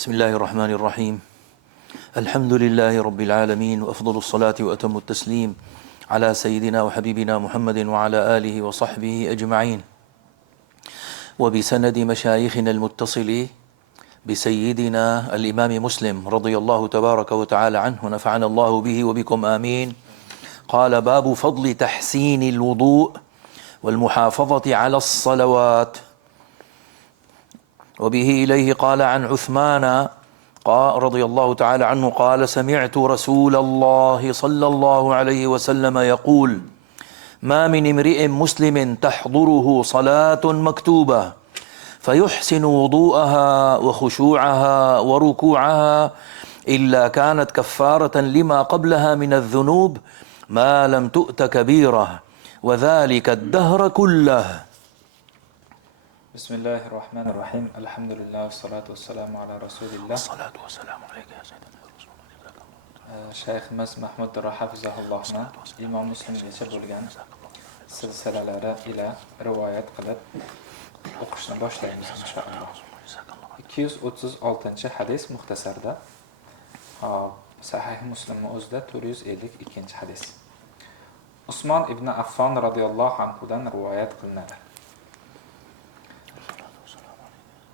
بسم الله الرحمن الرحيم. الحمد لله رب العالمين، وأفضل الصلاة وأتم التسليم على سيدنا وحبيبنا محمد وعلى آله وصحبه أجمعين، وبسند مشايخنا المتصل بسيدنا الإمام مسلم رضي الله تبارك وتعالى عنه، نفعنا الله به وبكم آمين. قال: باب فضل تحسين الوضوء والمحافظة على الصلوات. وبه إليه قال عن عثمان رضي الله تعالى عنه قال: سمعت رسول الله صلى الله عليه وسلم يقول: ما من امرئ مسلم تحضره صلاة مكتوبة فيحسن وضوءها وخشوعها وركوعها إلا كانت كفارة لما قبلها من الذنوب ما لم تؤت كبيرة، وذلك الدهر كله. بسم الله الرحمن الرحيم. الحمد لله والصلاة والسلام على رسول الله. الصلاة والسلام عليك يا سيدنا رسول الله. Shayximiz Mahmud Hafizahullohni Imom Muslimgacha bo'lgan silsilalari ila rivoyat qilib o'qishni boshlaymiz inshaalloh. 236 hadis muxtasarda. Sahih Muslimning o'zida 452 hadis. Usmon ibn Affon radhiyallohu anhu dan rivoyat qilinadi.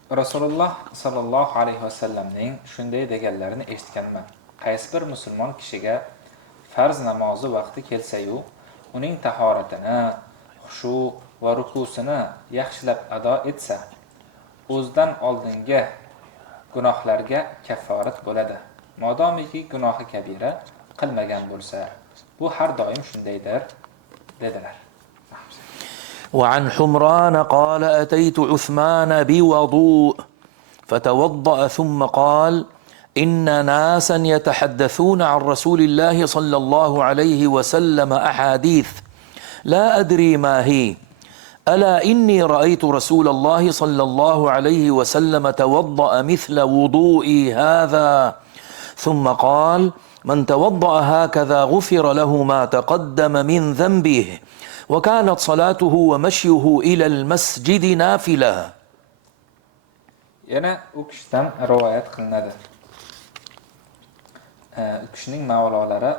Rasululloh sallallohu alayhi vasallamning shunday deganlarini eshitganman. Qaysi bir musulmon kishiga farz namozi vaqti kelsa-yu, uning tahoratini, xushu va rukusini yaxshilab ado etsa, o'zidan oldingi gunohlarga kafforat bo'ladi. Modomiki gunohi kabira qilmagan bo'lsa, bu har doim shundaydir dedilar. وعن حمران قال: أتيت عثمان بوضوء فتوضأ ثم قال: إن ناسا يتحدثون عن رسول الله صلى الله عليه وسلم أحاديث لا أدري ما هي، ألا إني رأيت رسول الله صلى الله عليه وسلم توضأ مثل وضوئي هذا، ثم قال: من توضأ هكذا غفر له ما تقدم من ذنبه، وكانت صلاته ومشيه إلى المسجد نافلة. Yana u kishidan rivoyat qilinadi. U kishining mavlolari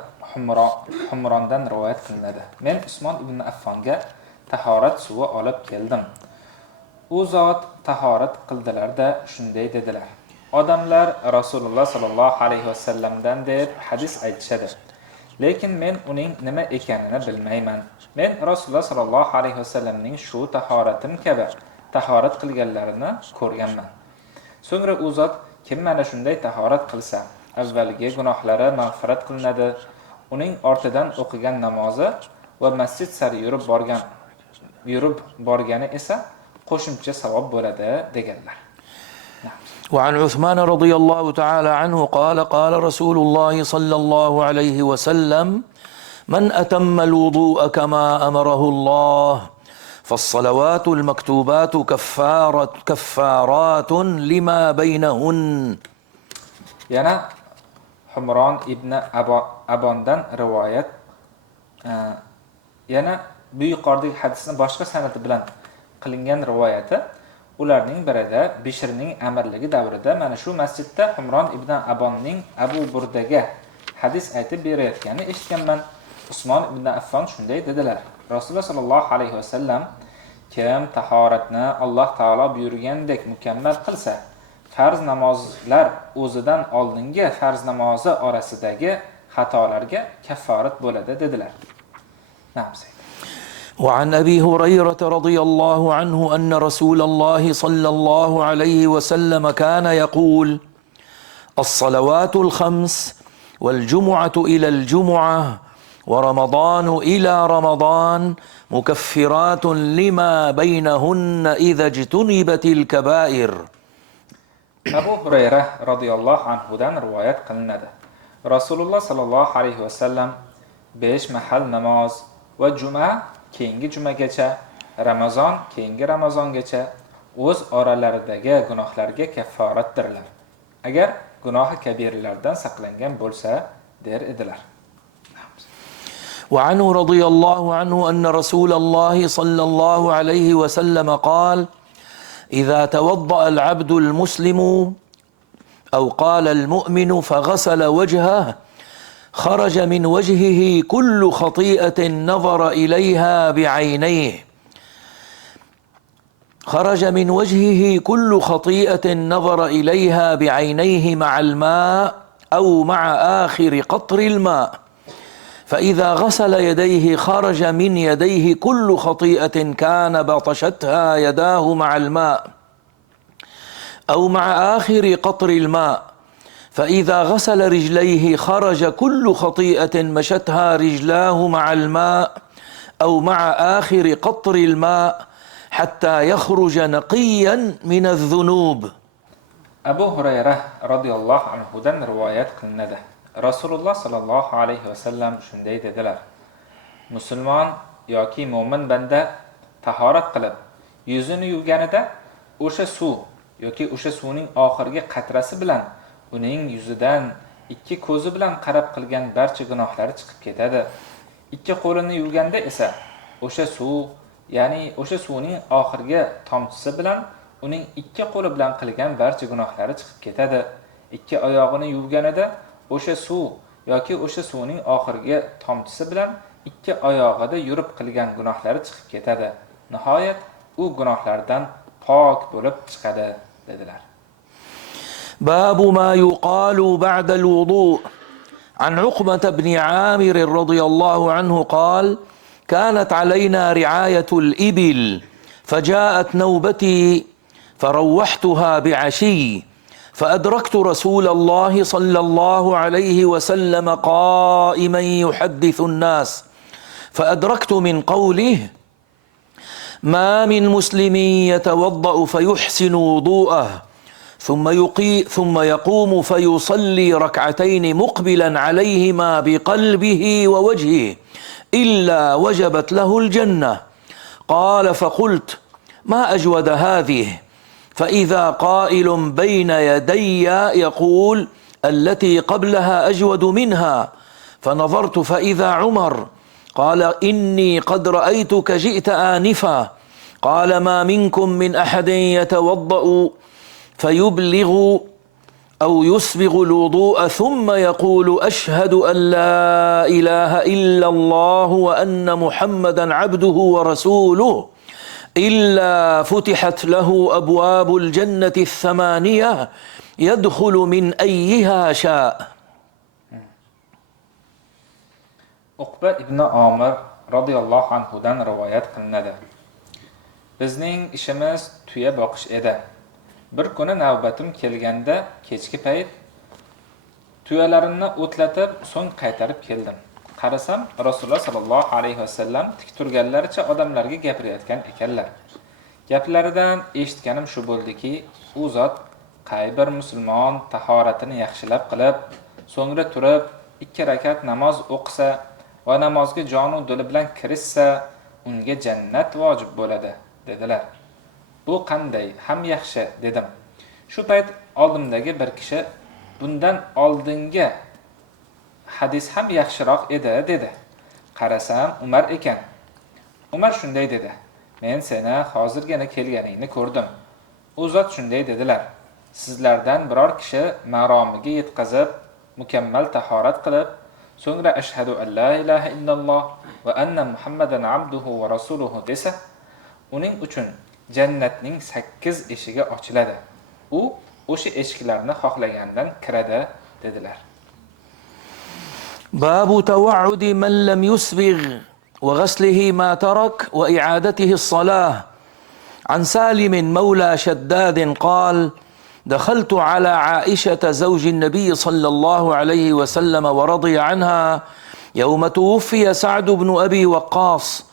Humrondan rivoyat qilinadi. Men Usmon ibn Affonga tahorat suvi olib keldim. U zot tahorat qildilar-da shunday dedilar: Odamlar Rasululloh sallallohu alayhi vasallamdan deb hadis aytishadi. Lekin men uning nima ekanini bilmayman. Men Rasululloh sallallohu alayhi vasallamning shu tahoratim kabi tahorat qilganlarini ko'rganman. So'ngra u zot kim mana shunday tahorat qilsa, avvalgi gunohlari mag'firat qilinadi, uning ortidan o'qigan namozi va masjid sari yurib borgani esa qo'shimcha savob bo'ladi deganlar. وعن عثمان رضي الله تعالى عنه قال: قال رسول الله صلى الله عليه وسلم: من أتم الوضوء كما أمره الله فالصلوات المكتوبات كفارات لما بينهن. Yana Humron ibn Abondan rivoyat. Yana bu yuqoridagi hadisni boshqa sanadi bilan qilingan rivoyati ularning birida Bishrning amirligi davrida mana shu masjidda Humron ibn Abonning Abu Burdaga hadis aytib berayotganini eshitganman. Usmon ibn Affon shunday dedilar: Rasululloh sallallohu alayhi vasallam kim tahoratni Alloh taolo buyurgandek mukammal qilsa, farz namozlar o'zidan oldingi farz namozi orasidagi xatolarga kafforat bo'ladi dedilar. وعن أبي هريرة رضي الله عنه أن رسول الله صلى الله عليه وسلم كان يقول: الصلوات الخمس والجمعة إلى الجمعة ورمضان إلى رمضان مكفرات لما بينهن إذا اجتنبت الكبائر. Abu Hurayra radhiyallohu anhu dan rivoyat qilinadi. Rasululloh sallallohu alayhi vasallam 5 mahal namoz va juma keyingi jumagacha, Ramazon keyingi Ramazongacha o'z oralaridagi gunohlarga kafforatdirlar. Agar gunohi kabiralardan saqlangan bo'lsa, der edilar. وعنه رضي الله عنه أن رسول الله صلى الله عليه وسلم قال: إذا توضأ العبد المسلم أو قال المؤمن فغسل وجهه خرج من وجهه كل خطيئة نظر إليها بعينيه، خرج من وجهه كل خطيئة نظر إليها بعينيه مع الماء أو مع آخر قطر الماء. فإذا غسل يديه خرج من يديه كل خطيئة كان بطشتها يداه مع الماء أو مع آخر قطر الماء. فإذا غسل رجليه خرج كل خطيئة مشتها رجلاه مع الماء أو مع آخر قطر الماء حتى يخرج نقيا من الذنوب. Abu Hurayra radhiyallohu anhudan rivoyat qilinadi. Rasululloh sallallohu alayhi vasallam shunday dedilar: Musulmon yoki mo'min banda tahorat qilib yuzini yuvganida o'sha suv yoki o'sha suvning oxirgi qatrasi bilan uning yuzidan ikki ko'zi bilan qarab qilgan barcha gunohlari chiqib ketadi. Ikki qo'lini yuvganda esa o'sha suv, ya'ni o'sha suvning oxirgi tomchisi bilan uning ikki qo'li bilan qilgan barcha gunohlari chiqib ketadi. Ikki oyog'ini yuvganida o'sha suv yoki o'sha suvning oxirgi tomchisi bilan ikki oyog'ida yurib qilgan gunohlari chiqib ketadi. Nihoyat u gunohlardan pok bo'lib chiqadi dedilar. باب ما يقال بعد الوضوء. عن عقبة بن عامر رضي الله عنه قال: كانت علينا رعاية الإبل فجاءت نوبتي فروحتها بعشي فأدركت رسول الله صلى الله عليه وسلم قائما يحدث الناس فأدركت من قوله: ما من مسلم يتوضأ فيحسن وضوءه ثم يقوم فيصلي ركعتين مقبلا عليهما بقلبه ووجهه إلا وجبت له الجنة. قال: فقلت: ما أجود هذه؟ فإذا قائل بين يدي يقول: التي قبلها أجود منها. فنظرت فإذا عمر قال: إني قد رأيتك جئت آنفا. قال: ما منكم من أحد يتوضأ فيبلغ أو يسبغ الوضوء ثم يقول: أشهد أن لا إله إلا الله وأن محمدا عبده ورسوله إلا فتحت له أبواب الجنة الثمانية يدخل من أيها شاء. Uqba ibn Amir radhiyallohu anhudan rivoyat qilinadi. Bizning ishimiz tuya boqish edi. Bir kuni navbatim kelganda kechki payt tuyalarimni o'tlatib, so'ng qaytarib keldim. Qarasam, Rasululloh sallallohu alayhi vasallam tik turganlaricha odamlarga gapirayotgan ekanlar. Gaplaridan eshitganim shu bo'ldiki, u zot qay bir musulmon tahoratini yaxshilab qilib, so'ngra turib 2 rakat namoz o'qisa va namozga jonu dili bilan kirishsa, unga jannat vojib bo'ladi dedilar. Bu qanday? Ham yaxshi dedim. Shu payt oldimdagi bir kishi bundan oldingi hadis ham yaxshiroq edi dedi. Qarasam Umar ekan. Umar shunday dedi: Men seni hozirgina kelganingni ko'rdim. U zot shunday dedilar: Sizlardan biror kishi maromiga yetkazib, mukammal tahorat qilib, so'ngra ashhadu an la ilaha illalloh va anna muhammadan abduhu va rasuluhu desa, uning uchun jannatning 8 eshigi ochiladi. U o'sha eshiklarni xohlagandan kiradi dedilar. باب توعد من لم يسبغ وغسله ما ترك وإعادته الصلاة. عن سالم مولى شداد قال: دخلت على عائشة زوج النبي صلى الله عليه وسلم ورضي عنها يوم توفي سعد بن أبي وقاص،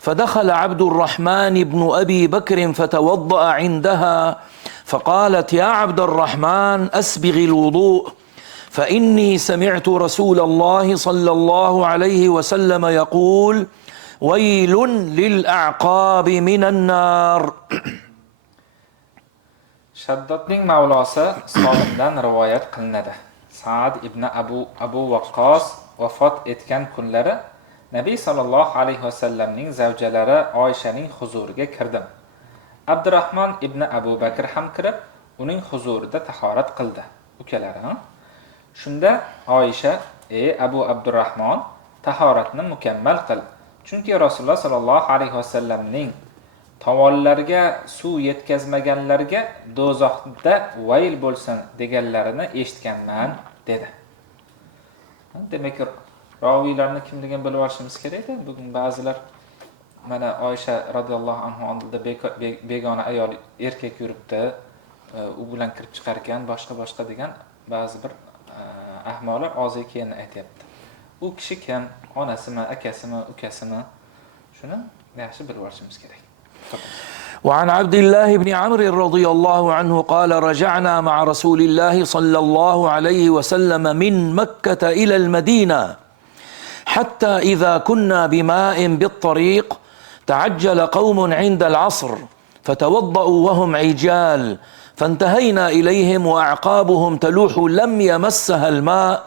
فدخل عبد الرحمن بن أبي بكر فتوضأ عندها فقالت: يا عبد الرحمن أسبغ الوضوء، فإني سمعت رسول الله صلى الله عليه وسلم يقول: ويل للأعقاب من النار. Shaddodning mavlosi Solimdan rivoyat qilinadi. Sa'd ibn Abu Waqqos vafot etgan kunlari Nabiy sallallohu alayhi vasallamning zavjalari Oyshaning huzuriga kirdim. Abdurrahmon ibn Abu Bakr ham kirib, uning huzurida tahorat qildi. ukalari. Shunda Oysha, Abu Abdurrahmon, tahoratni mukammal qil. Chunki Rasululloh sallallohu alayhi vasallamning tovonlarga suv yetkazmaganlarga do'zaxda vayl bo'lsin deganlarini eshitganman dedi. Demak, roviylarni kimligini bilib olishimiz kerak-da. Bugun ba'zilar mana Oysha radhiyallohu anha oldida begona ayol erkak yuribdi, u bilan kirib chiqar ekan, boshqa degan ba'zi bir ahmoqlar og'ziga keyin aytayapti. U kishi kim? Onasimi, akasimi, ukasimi? Shuni yaxshi bilib olishimiz kerak. وعن عبد الله بن عمرو رضي الله عنه قال رجعنا مع رسول الله صلى الله عليه وسلم من مكة إلى المدينة حتى إذا كنا بماء بالطريق تعجل قوم عند العصر فتوضأوا وهم عجال فانتهينا إليهم وأعقابهم تلوح لم يمسها الماء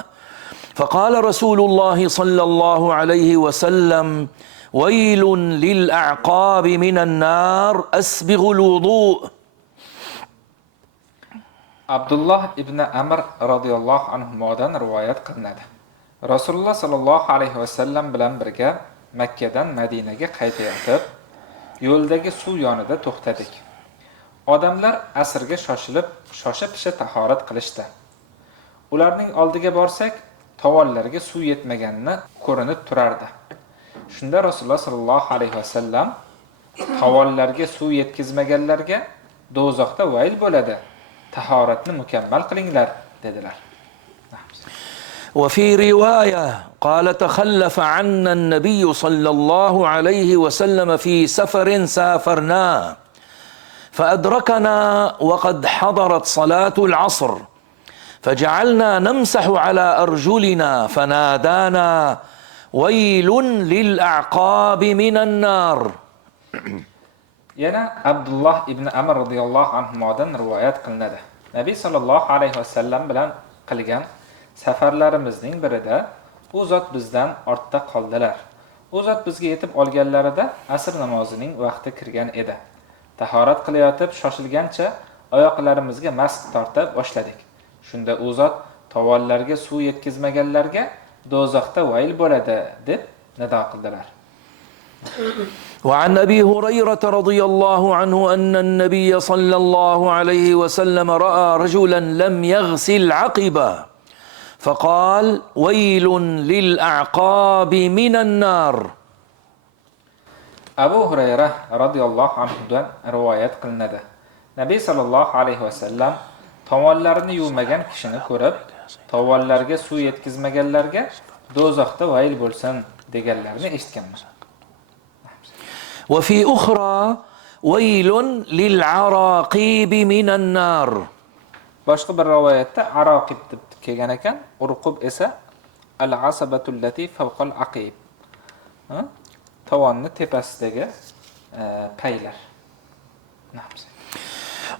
فقال رسول الله صلى الله عليه وسلم ويل للأعقاب من النار أسبغوا الوضوء. Abdullah ibn Amr radhiyallohu anhudan rivoyat qilinadi. Rasululloh sallallohu alayhi vasallam bilan birga Makkadan Madinaga qaytayotib, yo'ldagi suv yonida to'xtadik. Odamlar asrga shosha-pisha tahorat qilishdi. Ularning oldiga borsak, tovonlarga suv yetmaganini ko'rinib turardi. Shunda Rasululloh sallallohu alayhi vasallam tovonlarga suv yetkazmaganlarga do'zaxda vayl bo'ladi. Tahoratni mukammal qilinglar dedilar. وفي رواية قال تخلف عنا النبي صلى الله عليه وسلم في سفر سافرناه فأدركنا وقد حضرت صلاة العصر فجعلنا نمسح على أرجلنا فنادانا ويل للأعقاب من النار. Yana Abdullah ibn Amr radhiyallohu anhudan rivoyat qilinadi. Nabiy sallallohu alayhi vasallam bilan qilgan safarlarimizning birida u zot bizdan ortda qoldilar. U zot bizga yetib olganlarida asr namozining vaqti kirgan edi. Tahorat qilayotib shoshilgancha oyoqlarimizga mask torta boshladik. Shunda u zot tovonlarga suv yetkazmaganlarga do'zaxda vayl bo'ladi deb nido qildilar. وعن أبي هريرة رضي الله عنه أن النبي صلى الله عليه وسلم رأى رجلا لم يغسل عقبه فقال ويل للأعقاب من النار. Abu Hurayra radhiyallohu anhudan rivoyat qilinadi. Nabiy sallallohu alayhi vasallam tovonlarini yuvmagan kishini ko'rib, tovonlarga suv yetkazmaganlarga do'zaxda vayl bo'lsin deganlarini eshitganman. وفي أخرى ويل للعراقيب من النار. Boshqa bir rivoyatda araqib deb kelgan ekan, urqub esa al-asabatul lati fawqal aqib. Tovonni tepasidagi paylar.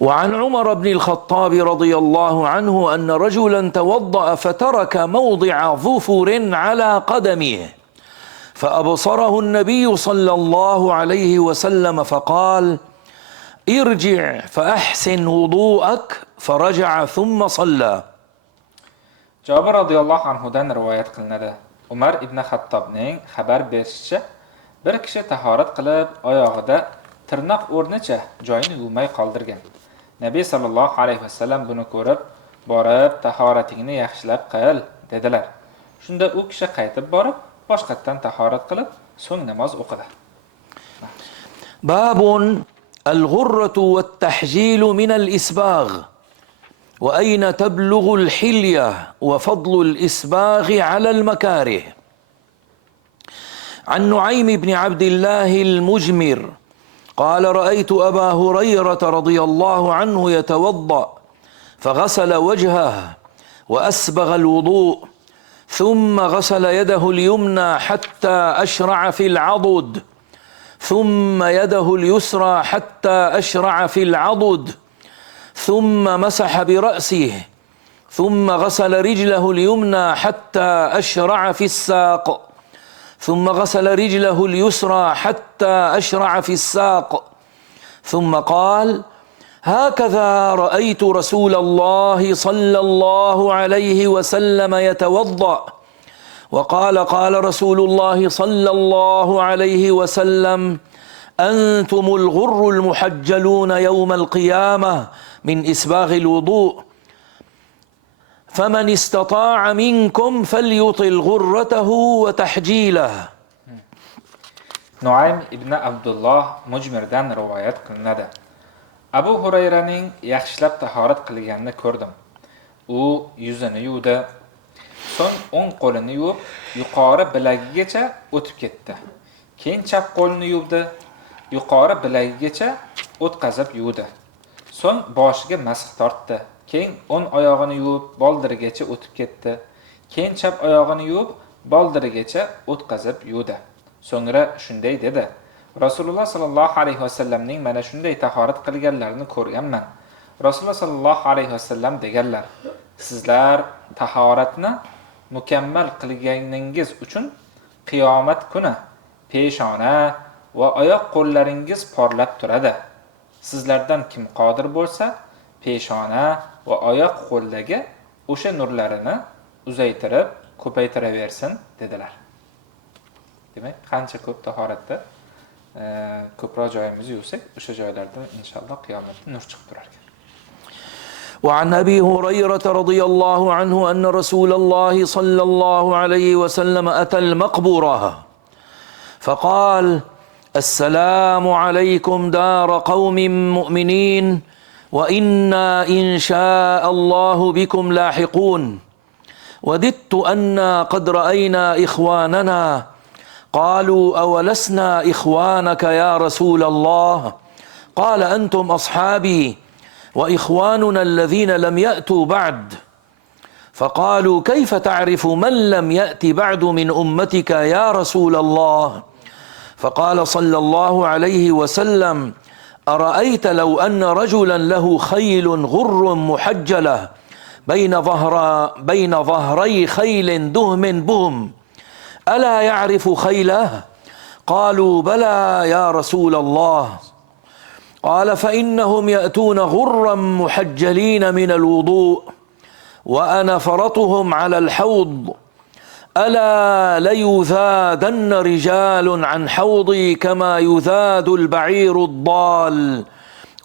وعن عمر بن الخطاب رضي الله عنه أن رجلا توضأ فترك موضع ظفر على قدمه فأبصره النبي صلى الله عليه وسلم فقال ارجع فأحسن وضوءك فرجع ثم صلى. Jabir radhiyallohu anhudan rivoyat qilinadi. Umar ibn Xattobning xabar berishicha, bir kishi tahorat qilib, oyog'ida tirnoq o'rnicha joyini yuvmay qoldirgan. Nabiy sallallohu alayhi vasallam buni ko'rib, borib tahoratingni yaxshilab qil dedilar. Shunda u kishi qaytib borib, boshqatdan tahorat qilib, so'ng namoz o'qidi. باب الغرة والتحجيل من الإسباغ وأين تبلغ الحلية وفضل الإسباغ على المكاره. عن نعيم بن عبد الله المجمر قال رأيت أبا هريرة رضي الله عنه يتوضأ فغسل وجهه وأسبغ الوضوء ثم غسل يده اليمنى حتى أشرع في العضد ثم يده اليسرى حتى أشرع في العضد ثم مسح برأسه ثم غسل رجله اليمنى حتى أشرع في الساق ثم غسل رجله اليسرى حتى أشرع في الساق ثم قال هكذا رأيت رسول الله صلى الله عليه وسلم يتوضأ. وقال قال رسول الله صلى الله عليه وسلم: أنتم الغر المحجلون يوم القيامة من إسباغ الوضوء، فمن استطاع منكم فليطل غرته وتحجيله. Nuaym ibn Abdullah Mujmirdan rivoyat qilinadi. Abu Hurayraning yaxshilab tahorat qilganini ko'rdim. U yuzini yuvdi, so'ng o'ng qo'lini yuvib, yuqori bilagigacha o'tib ketdi. Keyin chap qo'lini yuvdi, yuqori bilagigacha o'tkazib yuvdi. So'ng boshiga masx tortdi. Keyin o'ng oyog'ini yuvib, boldirigacha o'tib ketdi. Keyin chap oyog'ini yuvib, boldirigacha o'tkazib yuvdi. So'ngra shunday dedi: Rasululloh sallallohu alayhi vasallamning mana shunday tahorat qilganlarini ko'rganman. Rasululloh sallallohu alayhi vasallam deganlar: sizlar tahoratni mukammal qilganingiz uchun qiyomat kuni peshona va oyoq qo'llaringiz porlab turadi. Sizlardan kim qodir bo'lsa, peshona va oyoq qo'ldagi o'sha nurlarini uzaytirib, ko'paytiraversin dedilar. Demak, qancha ko'p tahoratda ko'proq joyimiz yuvsak, o'sha joylardan inshaalloh qiyomatda nur chiqib turar ekan. وعن أبي هريرة رضي الله عنه أن رسول الله صلى الله عليه وسلم أتى المقبرة فقال: السلام عليكم دار قوم مؤمنين وإنا إن شاء الله بكم لاحقون وددت أنا قد رأينا إخواننا قالوا أولسنا إخوانك يا رسول الله قال أنتم أصحابي وإخواننا الذين لم يأتوا بعد فقالوا كيف تعرف من لم يأت بعد من أمتك يا رسول الله فقال صلى الله عليه وسلم: أرأيت لو أن رجلا له خيل غر محجلة بين ظهري خيل دهم بهم ألا يعرف خيله؟ قالوا بلى يا رسول الله. قال: فإنهم يأتون غرا محجلين من الوضوء وأنا فرطهم على الحوض ألا ليذادن رجال عن حوضي كما يذاد البعير الضال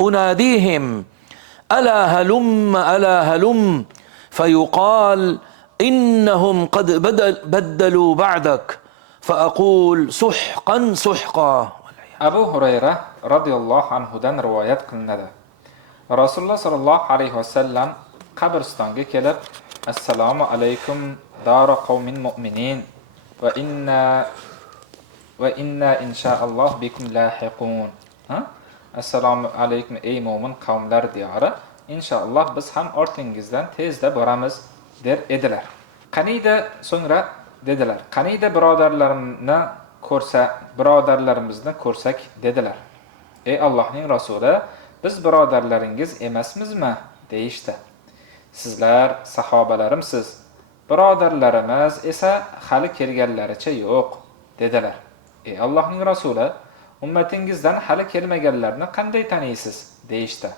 أناديهم ألا هلم فيقال إنهم قد بدلوا بعدك فأقول سحقا سحقا. Abu Hurayra radhiyallohu anhudan rivoyat qilinadi. Rasululloh sallallohu alayhi vasallam qabristonga kelib: Assalomu alaykum dara qawmin mu'minin va inna inshaalloh bikum lahiqun. Assalomu alaykum ey mu'min qavmlar diyori, inshaalloh biz ham ortingizdan tezda boramiz der edilar. Qaniyda so'ngra dedilar: Qaniyda birodarlarimizni ko'rsak dedilar. Ey Allohning rasuli, biz birodarlaringiz emasmizmi deyishdi. Sizlar sahobalarimsiz, birodarlarimiz esa hali kelganlaricha yo'q dedilar. Ey Allohning rasuli, ummatingizdan hali kelmaganlarni qanday taniysiz deyishdi.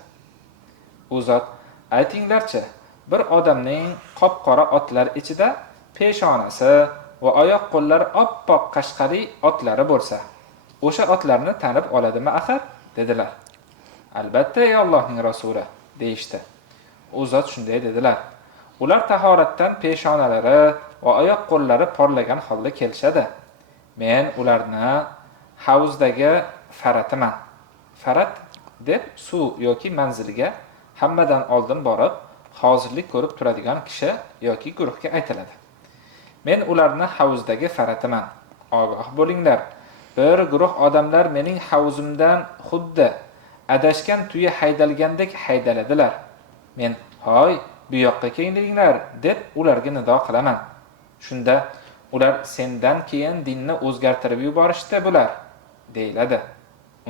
U zot: aytinglarchi, bir odamning qop-qora otlar ichida peshonasi va oyoq qo'llari oppoq qashqari otlari bo'lsa, o'sha otlarni tanib oladimi axir? Dedilar. Albatta ey Allohning rasuli deyishdi. U zot shunday dedilar: ular tahoratdan peshonalari va oyoq qo'llari porlagan holda kelishadi. Men ularni havzdagi faratiman. Farat deb suv yoki manziliga hammadan oldin borib hozirlik ko'rib turadigan kishi yoki guruhga aytiladi. Men ularni havzdagi faratiman. Ogoh bo'linglar. Bir guruh odamlar mening havzimdan xuddi adashgan tuya haydalgandek haydaladilar. Men "Hoy, bu yoqqa kelinglar" deb ularga nido qilaman. Shunda ular sendan keyin dinni o'zgartirib yuborishdi bular deyiladi.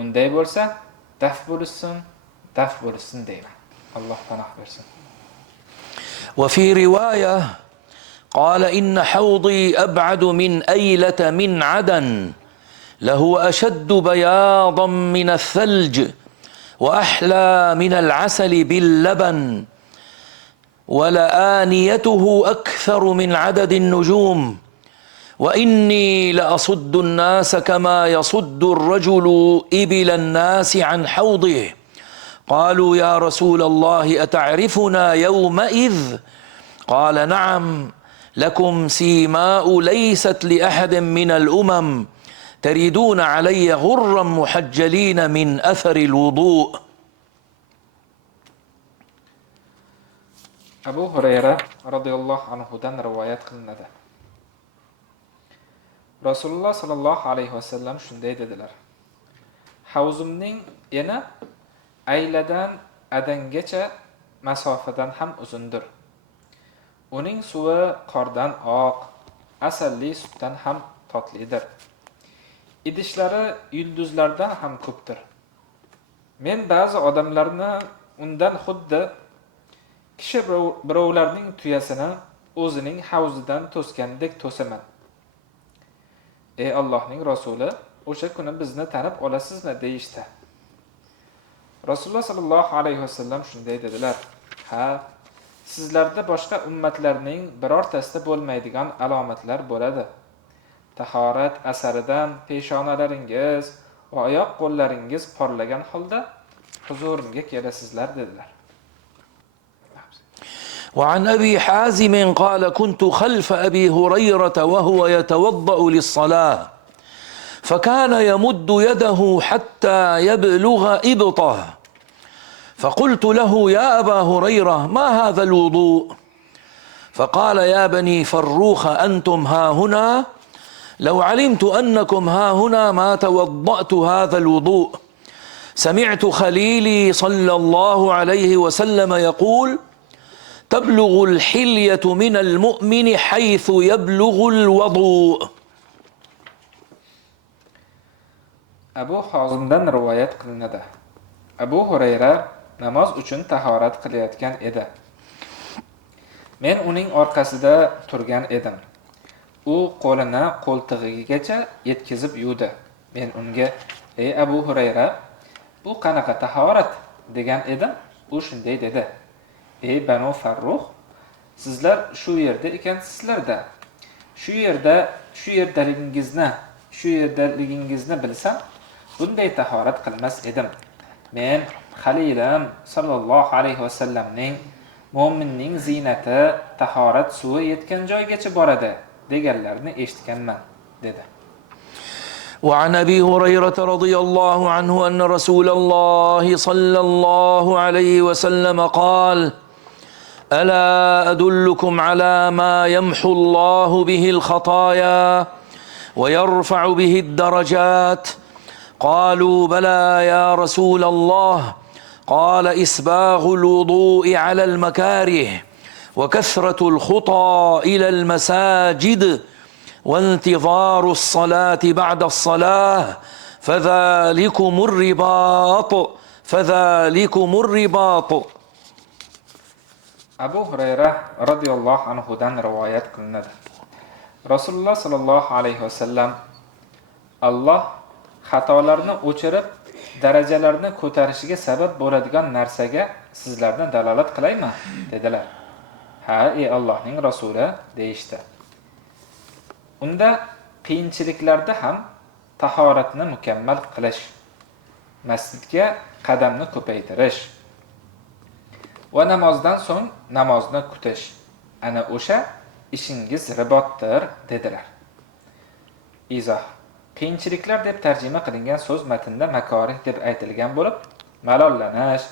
Unday bo'lsa, daf bo'lsin deyman. Alloh panoh bersin. وفي رواية قال: إن حوضي أبعد من أيلة من عدن له أشد بياضا من الثلج وأحلى من العسل باللبن ولآنيته أكثر من عدد النجوم وإني لأصد الناس كما يصد الرجل إبل الناس عن حوضه قالوا يا رسول الله أتعرفنا يومئذ قال نعم لكم سيماء ليست لأحد من الأمم تريدون علي غرا محجلين من أثر الوضوء. Abu Hurayra radhiyallohu anhudan rivoyat qilinadi. Rasululloh sallallohu alayhi vasallam shunday dedilar: Havzimning eni Ayladan Adangacha masofadan ham uzundir. Uning suvi qordan oq, asalli sutdan ham totlidir. Idishlari yulduzlardan ham ko'pdir. Men ba'zi odamlarni undan xuddi kishi birovlarning tuyasini o'zining havzidan to'sgandek to'saman. Ey Allohning rasuli, o'sha kuni bizni tanib olasizmi deyishdi. Rasululloh sallallohu alayhi vasallam shunday dedilar: Ha, sizlarda boshqa ummatlarning birortasida bo'lmaydigan alomatlar bo'ladi. Tahorat asaridan peshonalaringiz va oyoq qo'llaringiz porlagan holda huzurimga kelasizlar dedilar. وعن أبي حازم قال كنت خلف أبي هريرة وهو يتوضأ للصلاة فكان يمد يده حتى يبلغ إبطه فقلت له يا أبا هريرة ما هذا الوضوء فقال يا بني فروخ أنتم ها هنا لو علمت أنكم ها هنا ما توضأت هذا الوضوء سمعت خليلي صلى الله عليه وسلم يقول تبلغ الحلية من المؤمن حيث يبلغ الوضوء. Abu Hozimdan rivoyat qilinadi. Abu Hurayra namoz uchun tahorat qilayotgan edi. Men uning orqasida turgan edim. U qo'lini qo'ltig'igacha yetkazib yuvdi. Men unga: "Ey Abu Hurayra, bu qanaqa tahorat?" degan edim. U shunday dedi: Ey Banu Farruh, sizlar shu yerda ekansizlar-da. Shu yerdaligingizni bilsam, bunday tahorat qilmas edim. Men Xalilim sallallohu alayhi vasallamning mu'minning ziynati tahorat suvi yetgan joygacha boradi deganlarni eshitganman dedi. وعن أبي هريرة رضي الله عنه أن رسول الله صلى الله عليه وسلم قال ألا أدلكم على ما يمحو الله به الخطايا ويرفع به الدرجات قالوا بلى يا رسول الله قال إسباغ الوضوء على المكاره وكثرة الخطى إلى المساجد وانتظار الصلاة بعد الصلاة فذلكم الرباط. Abu Hurayra radhiyallohu anhudan rivoyat qilinadi. Rasululloh sallallohu alayhi vasallam Alloh xatolarni o'chirib, darajalarni ko'tarishiga sabab bo'ladigan narsaga sizlarni dalolat qilaymi dedilar. Ha, ey Allohning rasuli deyishdi. Unda qiyinchiliklarda ham tahoratni mukammal qilish, masjidga qadamni ko'paytirish va namozdan so'ng namozni kutish, ana o'sha ishingiz ribotdir dedilar. Izoh: qiyinchiliklar deb tarjima qilingan so'z matnda makorih deb aytilgan bo'lib, malollanish,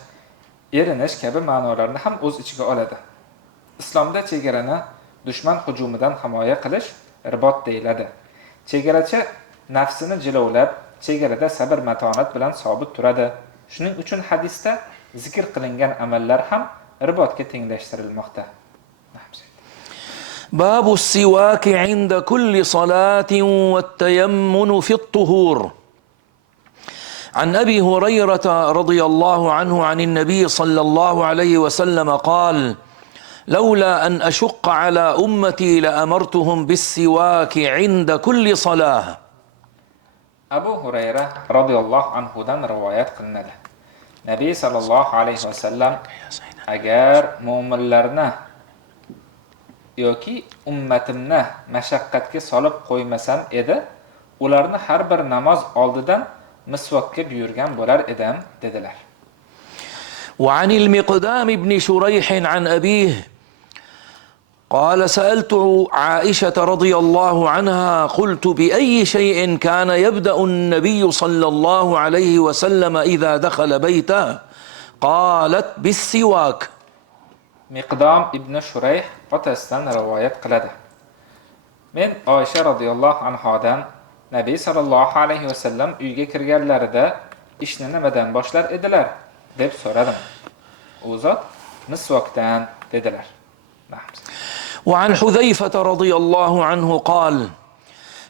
erinish kabi ma'nolarni ham o'z ichiga oladi. Islomda chegarani dushman hujumidan himoya qilish ribot deyiladi. Chegarachi nafsini jilovlab, chegarada sabr matonat bilan sobit turadi. Shuning uchun hadisda zikr qilingan amallar ham ribotga tenglashtirilmoqda. باب السواك عند كل صلاة والتيمن في الطهور. عن أبي هريرة رضي الله عنه عن النبي صلى الله عليه وسلم قال لولا أن أشق على أمتي لأمرتهم بالسواك عند كل صلاة. Abu Hurayra radhiyallohu anhudan rivoyat qilinadi. Nabiy sallallohu alayhi vasallam agar mu'minlarni yoki ummatimni mashaqqatga solib qo'ymasam edi, ularni har bir namoz oldidan misvokka buyurgan bo'lar edim dedilar. وعن المقدام بن شريح عن أبيه قال سألت عائشة رضي الله عنها قلت بأي شيء كان يبدأ النبي صلى الله عليه وسلم إذا دخل بيته قالت بالسواك. Miqdom ibn Shurayh otasidan rivoyat qiladi. Men Oysha radhiyallohu anhodan Nabiy sallallohu alayhi vasallam uyga kirganlarida ishni nimadan boshlar edilar deb so'radim. U zot misvokdan dedilar. وعن حذيفة رضي الله عنه قال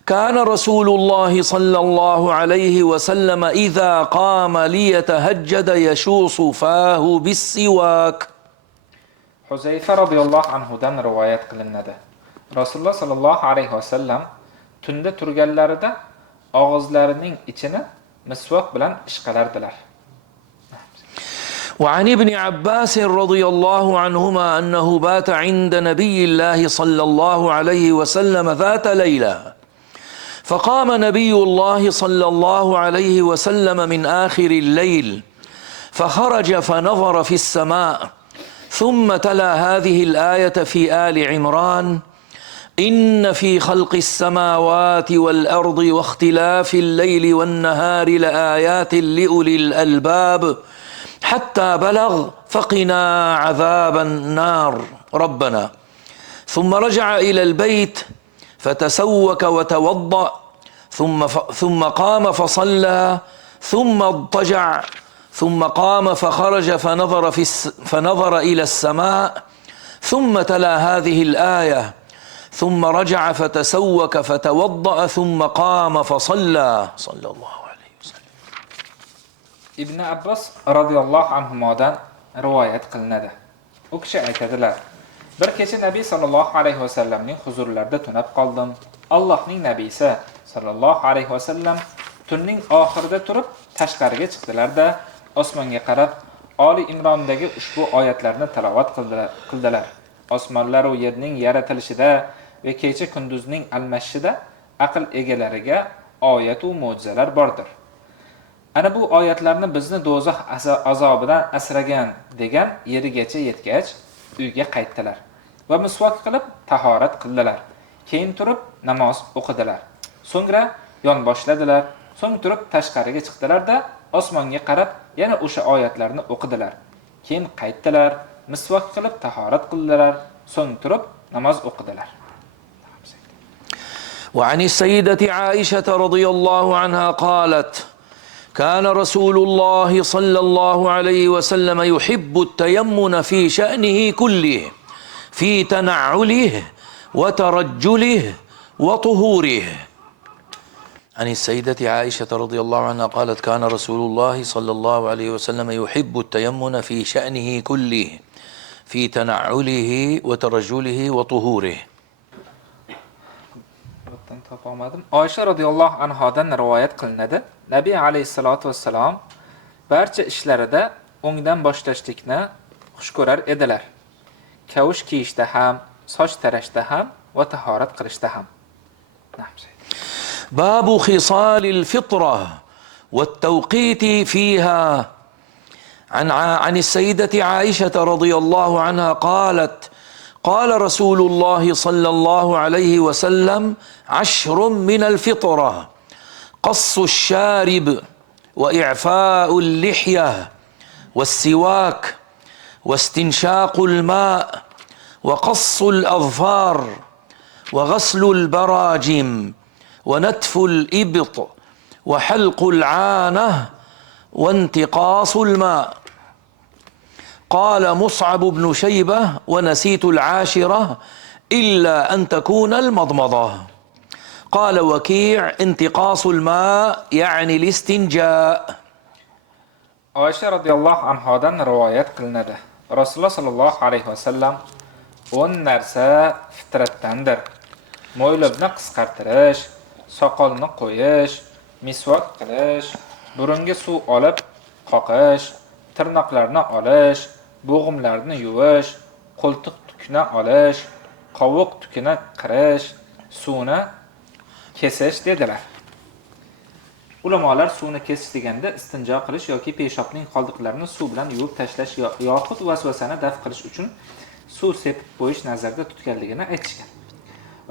كان رسول الله صلى الله عليه وسلم إذا قام ليتهجد يشوص فاه بالسواك. Huzayfa radhiyallohu anhudan rivoyat qilinadi. Rasululloh sallallohu alayhi vasallam tunda turganlarida og'izlarining ichini misvok bilan ishqalardilar. وعن ابن عباس رضي الله عنهما أنه بات عند نبي الله صلى الله عليه وسلم ذات ليلة فقام نبي الله صلى الله عليه وسلم من آخر الليل فخرج فنظر في السماء ثم تلا هذه الآية في آل عمران إن في خلق السماوات والأرض واختلاف الليل والنهار لآيات لأولي الألباب حتى بلغ فقنا عذاب النار ربنا. ثم رجع إلى البيت فتسوك وتوضأ ثم قام فصلى ثم اضطجع ثم قام فخرج فنظر إلى السماء ثم تلا هذه الآية ثم رجع فتسوك فتوضأ ثم قام فصلى صلى الله عليه وسلم. Ibn Abbas radhiyallohu anhudan rivoyat qilinadi. U kishi aytadilar: Bir kecha Nabiy sallallohu alayhi vasallamning huzurlarida tunab qoldim. Allohning nabiysi sallallohu alayhi vasallam tunning oxirida turib tashqariga chiqdilar-da, osmonga qarab Oli Imrondagi ushbu oyatlarni tilovat qildilar. Osmonlar va yerning yaratilishida va kecha kunduzning almashishida aql egalariga oyat va mo'jizalar bordir. Ana bu oyatlarni bizni do'zax azobidan asragan degan yerigacha yetgach uyga qaytdilar va misvok qilib tahorat qildilar. Keyin turib namoz o'qidilar. So'ngra yonboshladilar. So'ng turib tashqariga chiqdilar-da, osmonga qarab yana o'sha oyatlarni o'qidilar. Keyin qaytdilar, misvok qilib tahorat qildilar. So'ng turib namoz o'qidilar. وعن السيدة عائشة رضي الله عنها قالت كان رسول الله صلى الله عليه وسلم يحب التيمن في شأنه كله في تنعله وترجله وطهوره. عن السيدة عائشة رضي الله عنها قالت كان رسول الله صلى الله عليه وسلم يحب التيمن في شأنه كله في تنعله وترجله وطهوره. Oysha radhiyallohu anhodan rivoyat qilinadi. Nabiy alayhisolatu vassalom barcha ishlarida o'ngdan boshlashlikni xush ko'rar edilar. Kavush kiyishda ham, soch tarashda ham va tahorat qilishda ham. باب خصال الفطرة والتوقيت فيها. عن السيدة عائشة رضي الله عنها قالت قال رسول الله صلى الله عليه وسلم 10 من الفطرة: قص الشارب وإعفاء اللحية والسواك واستنشاق الماء وقص الأظفار وغسل البراجم ونتف الإبط وحلق العانة وانتقاص الماء. قال مصعب بن شيبة: ونسيت 10 إلا أن تكون المضمضة. قال وكيع: انتقاص الماء يعني الاستنجاء. Oysha radhiyallohu anhodan rivoyat qilinadi. Rasululloh sallallohu alayhi vasallam 10 narsa fitratdandir. Mo'ylabni qisqartirish, soqolni qo'yish, misvok qilish, burunga suv olib qoqish, tirnoqlarni olish, bo'g'imlarni yuvish, qo'ltiq tukni olish, qovuq tukini qirish, suvni kesish dedilar. Ulamolar suvni kesish deganda istinjo qilish yoki peshobning qoldiqlarini suv bilan yuvib tashlash yoxud vasvasani daf qilish uchun suv sepib qo'yish nazarda tutganligini aytishgan.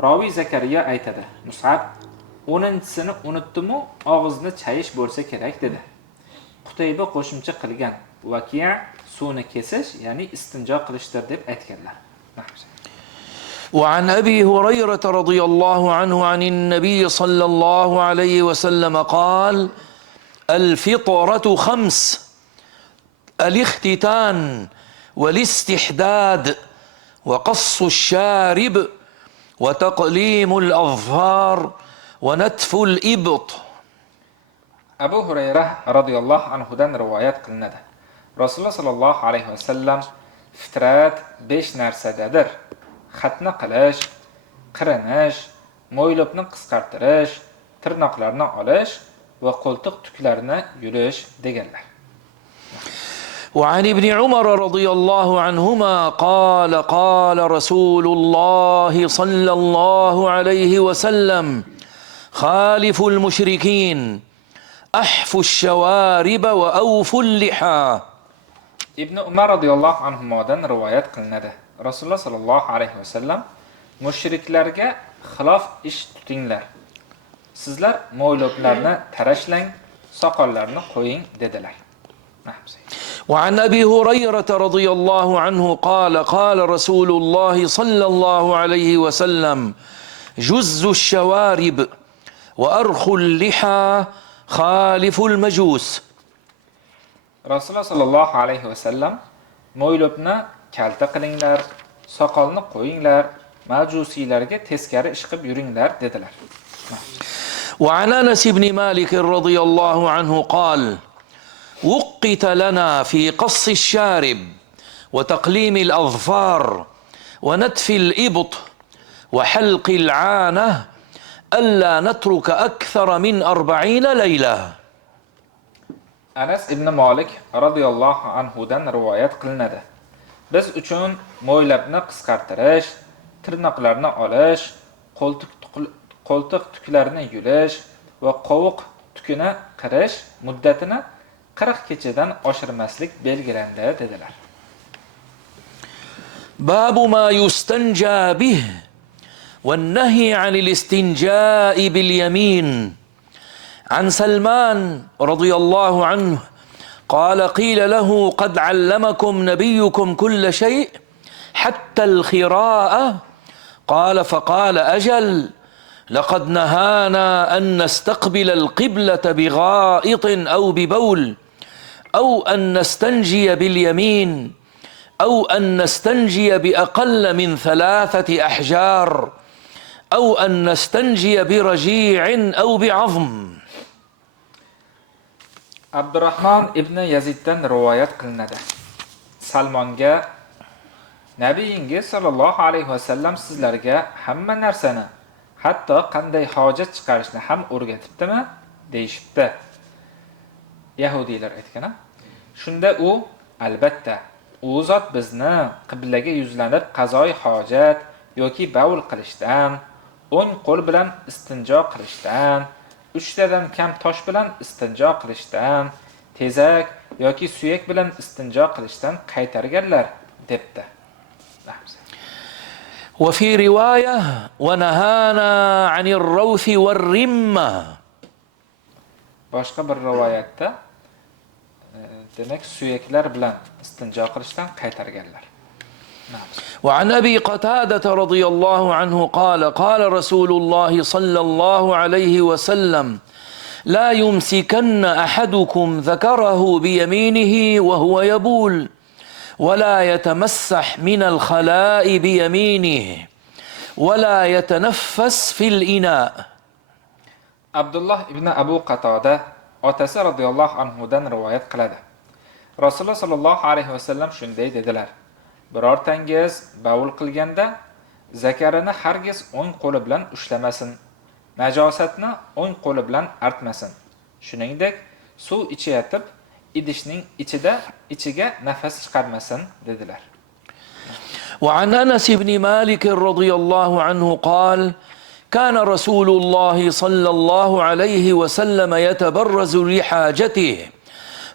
Roviy Zakariya aytadi: Mus'ab 10-sini unutdimu, og'izni chayish bo'lsa kerak dedi. Qutayba qo'shimcha qilgan: Vakiya suvni kesish, ya'ni istinjo qilishdir deb aytganlar. وعن أبي هريرة رضي الله عنه عن النبي صلى الله عليه وسلم قال: الفطرة 5: الاختتان والاستحداد وقص الشارب وتقليم الأظفار ونتف الإبط. Abu Hurayra radhiyallohu anhudan rivoyat qilinadi. Rasululloh sallallohu alayhi vasallam fitrat 5 narsadadir. Xatna qilish, qirinish, mo'ylobni qisqartirish, tirnoqlarni olish va qo'ltiq tuklarini yulish deganlar. وعن ابن عمر رضي الله عنهما قال: قال رسول الله صلى الله عليه وسلم: خالف المشركين أحفوا الشوارب وأوفوا اللحى. Ibn Umar radhiyallohu anhudan rivoyat qilinadi. Rasululloh sallallohu alayhi vasallam mushriklarga xilof ish tutinglar. Sizlar mo'yloblarni tarashlang, soqollarni qo'ying dedilar. وعن أبي هريرة رضي الله عنه قال: قال رسول الله صلى الله عليه وسلم: جز الشوارب وأرخوا اللحى خالف المجوس. Rasululloh sallallohu alayhi vasallam mo'ylobni kalta qilinglar, soqolni qo'yinglar, majusiylarga teskari ish qilib yuringlar dedilar. وعن أنس بن مالك رضي الله عنه قال: وقت لنا في قص الشارب وتقليم الأظفار ونتف الإبط وحلق العانة ألا نترك أكثر من 40 ليلة. Anas ibn Malik radhiyallohu anhudan rivoyat qilinadi. Biz uchun mo'ylabni qisqartirish, tirnoqlarni olish, qo'ltiq tuklarni yulish va qovuq tukini qirish muddatini 40 kechadan oshirmaslik belgilandi dedilar. باب ما يستنجى به والنهي عن الاستنجاء باليمين. عن سلمان رضي الله عنه قال: قيل له: قد علمكم نبيكم كل شيء حتى الخراءة؟ قال: فقال: أجل، لقد نهانا أن نستقبل القبلة بغائط أو ببول، أو أن نستنجي باليمين، أو أن نستنجي بأقل من 3 أحجار، أو أن نستنجي برجيع أو بعظم. Abdurrahman ibn Yaziddan rivoyat qilinadi. Salmonga: Nabiyingiz sallallohu alayhi vasallam sizlarga hamma narsani, hatto qanday hojat chiqarishni ham o'rgatibdimi deyishibdi. Yahudiylar aytgan. Shunda u: albatta, u zot bizni qiblaga yuzlanib qazoy hojat yoki bavul qilishdan, o'ng qo'l bilan istinjo qilishdan, 3 tadan kam tosh bilan istinjo qilishdan, tezak yoki suyak bilan istinjo qilishdan qaytarganlar debdi. وفي رواية: ونهانا عن الروث والرمة. Boshqa bir rivoyatda demak suyaklar bilan istinjo qilishdan qaytarganlar. وعن أبي قتادة رضي الله عنه قال: قال رسول الله صلى الله عليه وسلم: لا يمسكن أحدكم ذكره بيمينه وهو يبول، ولا يتمسح من الخلاء بيمينه، ولا يتنفس في الإناء. Abdullah ibn Abu Qatada otasi radhiyallohu anhudan rivoyat qiladi. Rasululloh sallallohu alayhi vasallam shunday dedilar: birortangiz bavul qilganda zakarini hargiz o'ng qo'li bilan ushlamasin, najosatni o'ng qo'li bilan artmasin. Shuningdek, suv ichayotib idishning ichiga nafas chiqarmasin dedilar. وعن أنس بن مالك رضي الله عنه قال كان رسول الله صلى الله عليه وسلم يتبرز لحاجته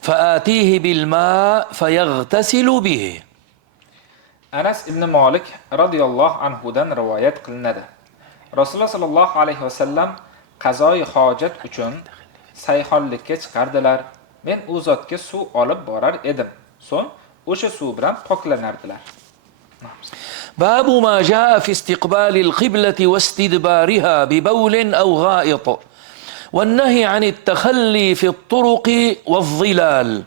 فآتيه بالماء فيغتسل به. Anas ibn Malik radhiyallohu anhudan rivoyat qilinadi. Rasululloh sallallohu alayhi vasallam qazoyi hojat uchun sayhonlikka chiqardilar. Men u zotga suv olib borar edim. So'ng o'sha suv bilan poklanardilar. باب ما جاء في استقبال القبلة واستدبارها ببول أو غائط والنهي عن التخلي في الطرق والظلال.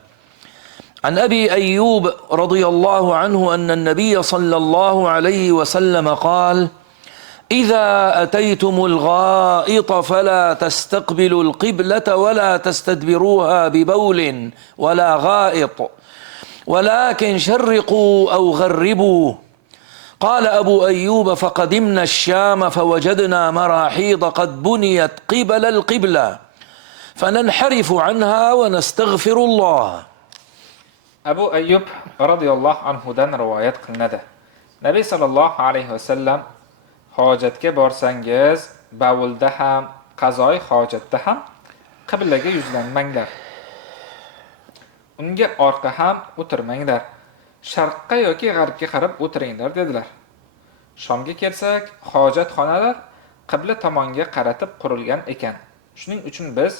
عن أبي أيوب رضي الله عنه أن النبي صلى الله عليه وسلم قال إذا أتيتم الغائط فلا تستقبلوا القبلة ولا تستدبروها ببول ولا غائط ولكن شرقوا أو غربوا. قال أبو أيوب فقدمنا الشام فوجدنا مراحيض قد بنيت قبل القبلة فننحرف عنها ونستغفر الله. Abu Ayyub radhiyallohu anhudan rivoyat qilinadi. Nabiy sallallohu alayhi vasallam hojatga borsangiz, bavulda ham, qazoy hojatda ham qiblaga yuzlanmanglar. Unga orqa ham o'tirmanglar. Sharqqa yoki g'arbga qarab o'tiringlar dedilar. Shomga kelsak, hojatxonalar qibla tomonga qaratib qurilgan ekan. Shuning uchun biz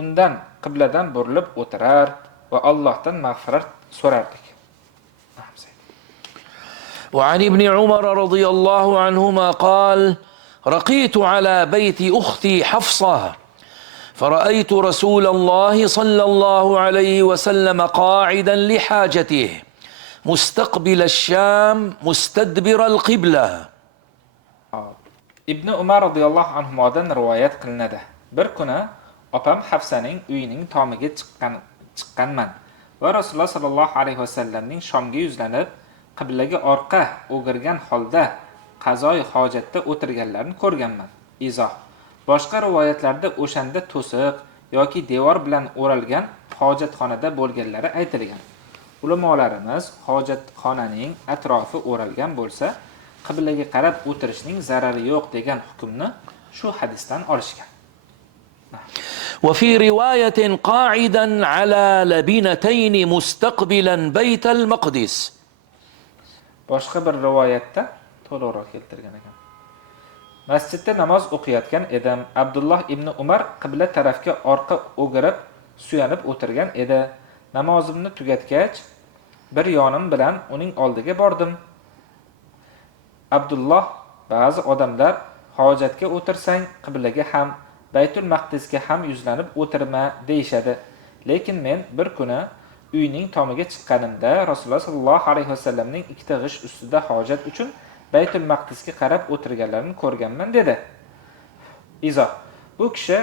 undan qibladan burilib o'tirar va Allohdan mag'firat so'rardik. وعن ابن عمر رضي الله عنهما قال رقيت على بيت أختي حفصة فرأيت رسول الله صلى الله عليه وسلم قاعدا لحاجته مستقبل الشام مستدبر القبلة. Ibn Umar radhiyallohu anhudan rivoyat qilinadi. Bir kuni opam Hafsaning uyining tomiga chiqqanman va Rasululloh sallallohu alayhi vasallamning Shomga yuzlanib, qiblaga orqa o'girgan holda qazoy hojatda o'tirganlarini ko'rganman. Izoh: boshqa rivoyatlarda o'shanda to'siq yoki devor bilan o'ralgan hojatxonada bo'lganlari aytilgan. Ulamolarimiz hojatxonaning atrofi o'ralgan bo'lsa, qiblaga qarab o'tirishning zarari yo'q degan hukmni shu hadisdan olishgan. وفي رواية قاعدا على لبنتين مستقبلا بيت المقدس. Boshqa bir rivoyatda to'liqroq keltirgan ekan. Masjidda namoz o'qiyotgan edim. Abdulloh ibn Umar qibla tarafga orqa o'girib, suyanib o'tirgan edi. Namozimni tugatgach, bir yonim bilan uning oldiga bordim. Abdulloh: ba'zi odamlar hojatga o'tirsang qiblaga ham, Baytul Maqdisga ham yuzlanib o'tirma deyshadi. Lekin men bir kuni uyning tomiga chiqqanimda Rasululloh sallallohu alayhi vasallamning ikkita g'isht ustida hojat uchun Baytul Maqdisga qarab o'tirganlarini ko'rganman dedi. Izoh: bu kishi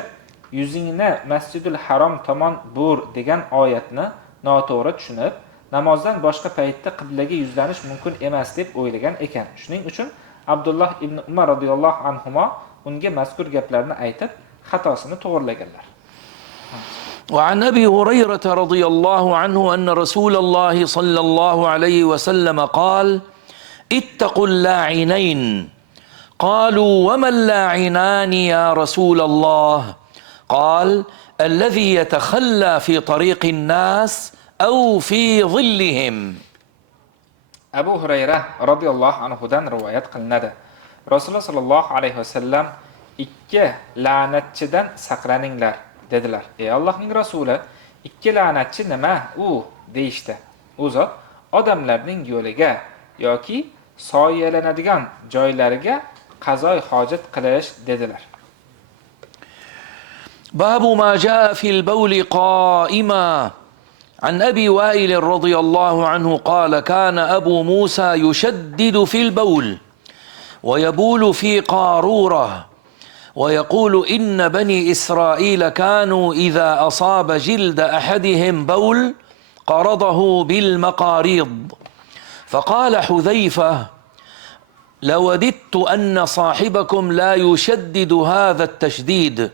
yuzingni Masjidul Harom tomon bur degan oyatni noto'g'ri tushunib, namozdan boshqa paytda qiblaga yuzlanish mumkin emas deb o'ylagan ekan. Shuning uchun Abdulloh ibn Umar radhiyallohu anhuma unga mazkur gaplarni aytib, xatosini to'g'rilaganlar. وعن أبي هريرة رضي الله عنه أن رسول الله صلى الله عليه وسلم قال اتقوا اللاعنين. قالوا وما اللاعنان يا رسول الله؟ قال الذي يتخلى في طريق الناس أو في ظلهم. Abu Hurayra radhiyallohu anhudan rivoyat qilinadi. Rasululloh sallallohu alayhi vasallam ikki la'natchidan saqlaninglar dedilar. Ey Allohning rasuli, ikki la'natchi nima u deyishdi. U zot odamlarning yo'liga yoki soyalanadigan joylariga qazoy hojat qilish dedilar. باب ما جاء في البول قائما. عن أبي وائل رضي الله عنه قال كان أبو موسى يشدد في البول ويبول في قارورة ويقول إن بني إسرائيل كانوا إذا أصاب جلد أحدهم بول قرضه بالمقاريض. فقال حذيفة لوددت أن صاحبكم لا يشدد هذا التشديد.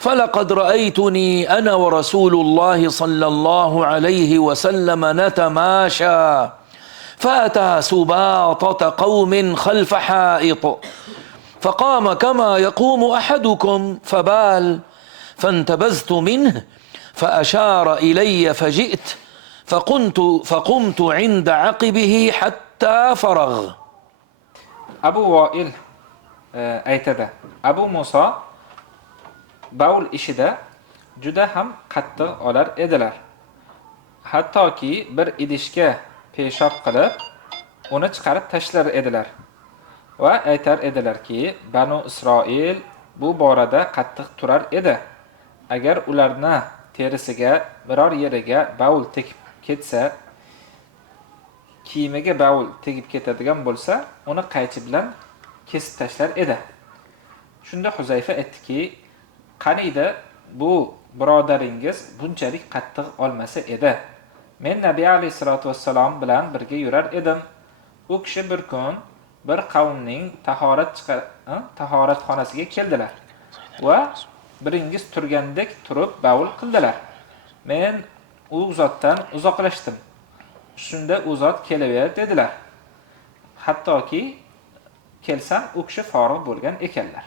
فلقد رأيتني أنا ورسول الله صلى الله عليه وسلم نتماشى فأتى سباطة قوم خلف حائط فقام كما يقوم أحدكم فبال فانتبذت منه فأشار إلي فجئت فقمت عند عقبه حتى فرغ. Abu Voil aytadi. Abu Musa baul ishida juda ham qattiq olar edilar. Hattoki bir idishga peshob qilib, uni chiqarib tashlar edilar. Va aytar edilarki, Banu Isroil bu borada qattiq turar edi. Agar ularni terisiga biror yeriga baul tekib ketsa, kiyimiga baul tegib ketadigan bo'lsa, uni qaychi bilan kesib tashlar edi. Shunda Huzayfa aytdiki, qaniydi bu birodaringiz bunchalik qattiq olmasa edi. Men Nabiy alayhisolatu vassalom bilan birga yurar edim. U kishi bir kun bir qavmning tahoratxonasiga keldilar va biringiz turgandek turib baul qildilar. Men u zotdan uzoqlashdim. Shunda u zot kelaver dedilar. Hattoki kelsam u kishi forig' bo'lgan ekanlar.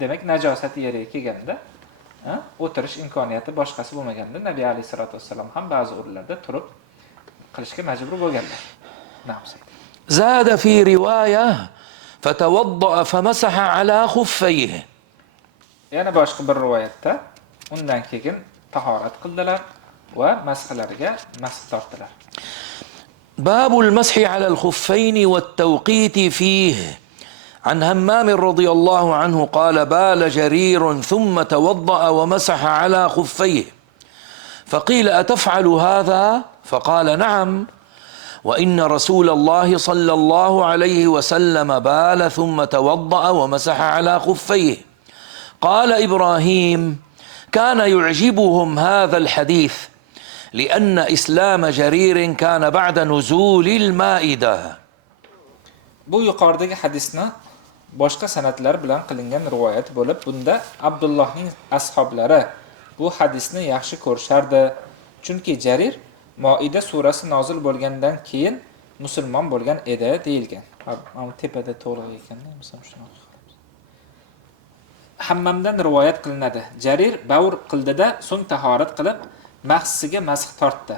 Demak, najosat yeriga kelganda, o'tirish imkoniyati boshqasi bo'lmaganda Nabiy alayhisolatu vassalom ham ba'zi o'rinlarda turib qilishga majbur bo'lganlar. زاد في رواية فتوضأ فمسح على خفيه. Yana boshqa bir rivoyatda undan keyin tahorat qildilar va masxalariga masx tortdilar. باب المسح على الخفين والتوقيت فيه. عن همام رضي الله عنه قال بال جرير ثم توضأ ومسح على خفيه فقيل أتفعل هذا؟ فقال نعم، وإن رسول الله صلى الله عليه وسلم بال ثم توضأ ومسح على خفيه. قال إبراهيم كان يعجبهم هذا الحديث لأن إسلام جرير كان بعد نزول المائدة. Bu yuqoridagi hadisni boshqa sanatlar bilan qilingan rivoyat bo'lib, bunda Abdullohning ashablari bu hadisni yaxshi ko'rishardi. Chunki Jarir Moida surasi nozil bo'lgandan keyin musulmon bo'lgan edi deyilgan. Mana tepada to'g'ri ekanda, masalan shunaqa. Hammamdan rivoyat qilinadi. Jarir baur qildida, so'ng tahorat qilib, mahsiga masx tortdi.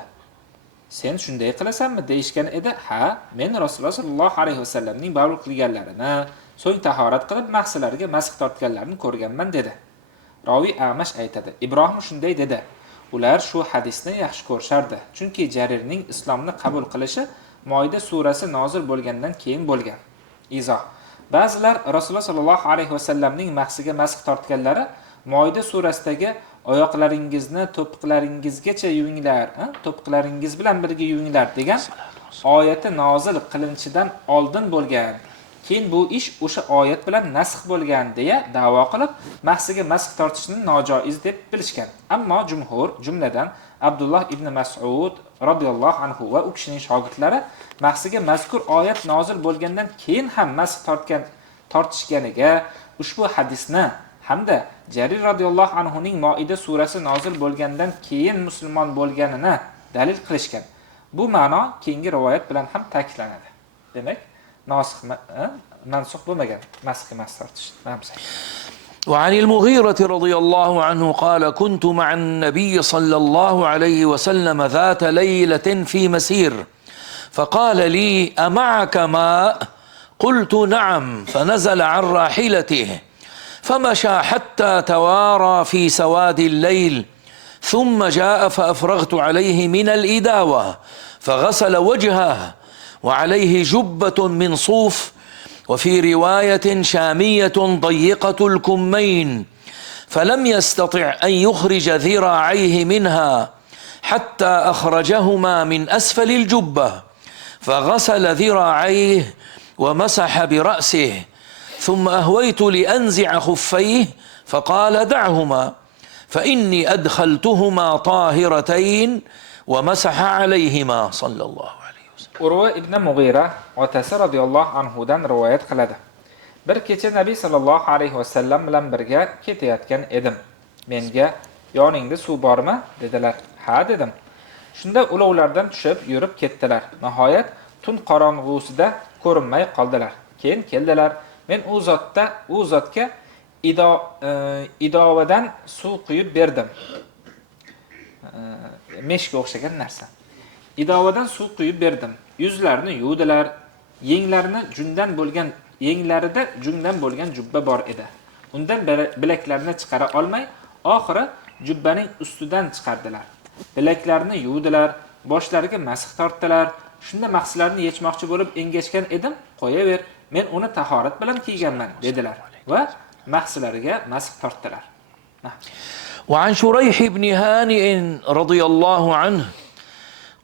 Sen shunday qilasanmi deyishgan edi. Ha, men Rasululloh sollallohu alayhi vasallamning baur qilganlarini, so'ng tahorat qilib mahsilariga masx tortganlarini ko'rganman dedi. Ravi Amash aytadi. Ibrohim shunday dedi. Ular shu hadisni yaxshi ko'rishardi. Chunki Jarirning islomni qabul qilishi Moida surasi nozil bo'lgandan keyin bo'lgan. Izoh. Ba'zilar Rasululloh sollallohu alayhi vasallamning mahsiga masx tortganlari Moida surasidagi oyoqlaringizni to'piqlaringizgacha yuvinglar, to'piqlaringiz bilan birga yuvinglar degan oyati nozil qilinishidan oldin bo'lgan. Keyin bu ish o'sha oyat bilan nasx bo'lgan deya da'vo qilib, mahsiga masx tortishni nojoiz deb bilishgan. Ammo jumhur, jumladan Abdulloh ibn Mas'ud radhiyallohu anhu va u kishining shogirdlari mahsiga mazkur oyat nozil bo'lgandan keyin ham masx tortishganiga ushbu hadisni hamda Jarir radhiyallohu anhu ning Moida surasi nozil bo'lgandan keyin musulmon bo'lganini dalil qilishgan. Bu ma'no keyingi rivoyat bilan ham ta'kidlanadi. Demak, منسوخ بمجان مسخ مسترتش. نعم صحيح. وعن المغيرة رضي الله عنه قال كنت مع النبي صلى الله عليه وسلم ذات ليلة في مسير فقال لي أمعك ماء؟ قلت نعم، فنزل عن راحلته فمشى حتى توارى في سواد الليل ثم جاء فأفرغت عليه من الإداوة فغسل وجهه وعليه جبة من صوف، وفي رواية شامية ضيقة الكمين، فلم يستطع أن يخرج ذراعيه منها حتى أخرجهما من أسفل الجبة فغسل ذراعيه ومسح برأسه، ثم أهويت لأنزع خفيه فقال دعهما فإني أدخلتهما طاهرتين ومسح عليهما صلى الله عليه وسلم. Urva ibn Mughira otasi radhiyallohu anhu dan rivoyat qiladi. Bir kecha Nabiy sallallohu alayhi vasallam bilan birga ketayotgan edim. Menga yoningda suv bormi? Dedilar. Ha dedim. Shunda ulovlardan tushib yurib ketdilar. Nihoyat tun qorong'usida ko'rinmay qoldilar. Keyin keldilar. Men u zotga idovadan suv quyib berdim. Meshga o'xshagan narsa. Idovadan suv quyib berdim. Yuzlarini yuvdilar. Yenglarida jungdan bo'lgan jubba bor edi. Undan bilaklarini chiqara olmay, oxiri jubbaning ustidan chiqardilar. Bilaklarini yuvdilar, boshlariga masx tortdilar. Shunda mahsilarini yechmoqchi bo'lib engashgan edim, qo'yaver, men uni tahorat bilan kiyganman dedilar va mahsilariga masx tortdilar. وعن شريح بن هانئ رضي الله عنه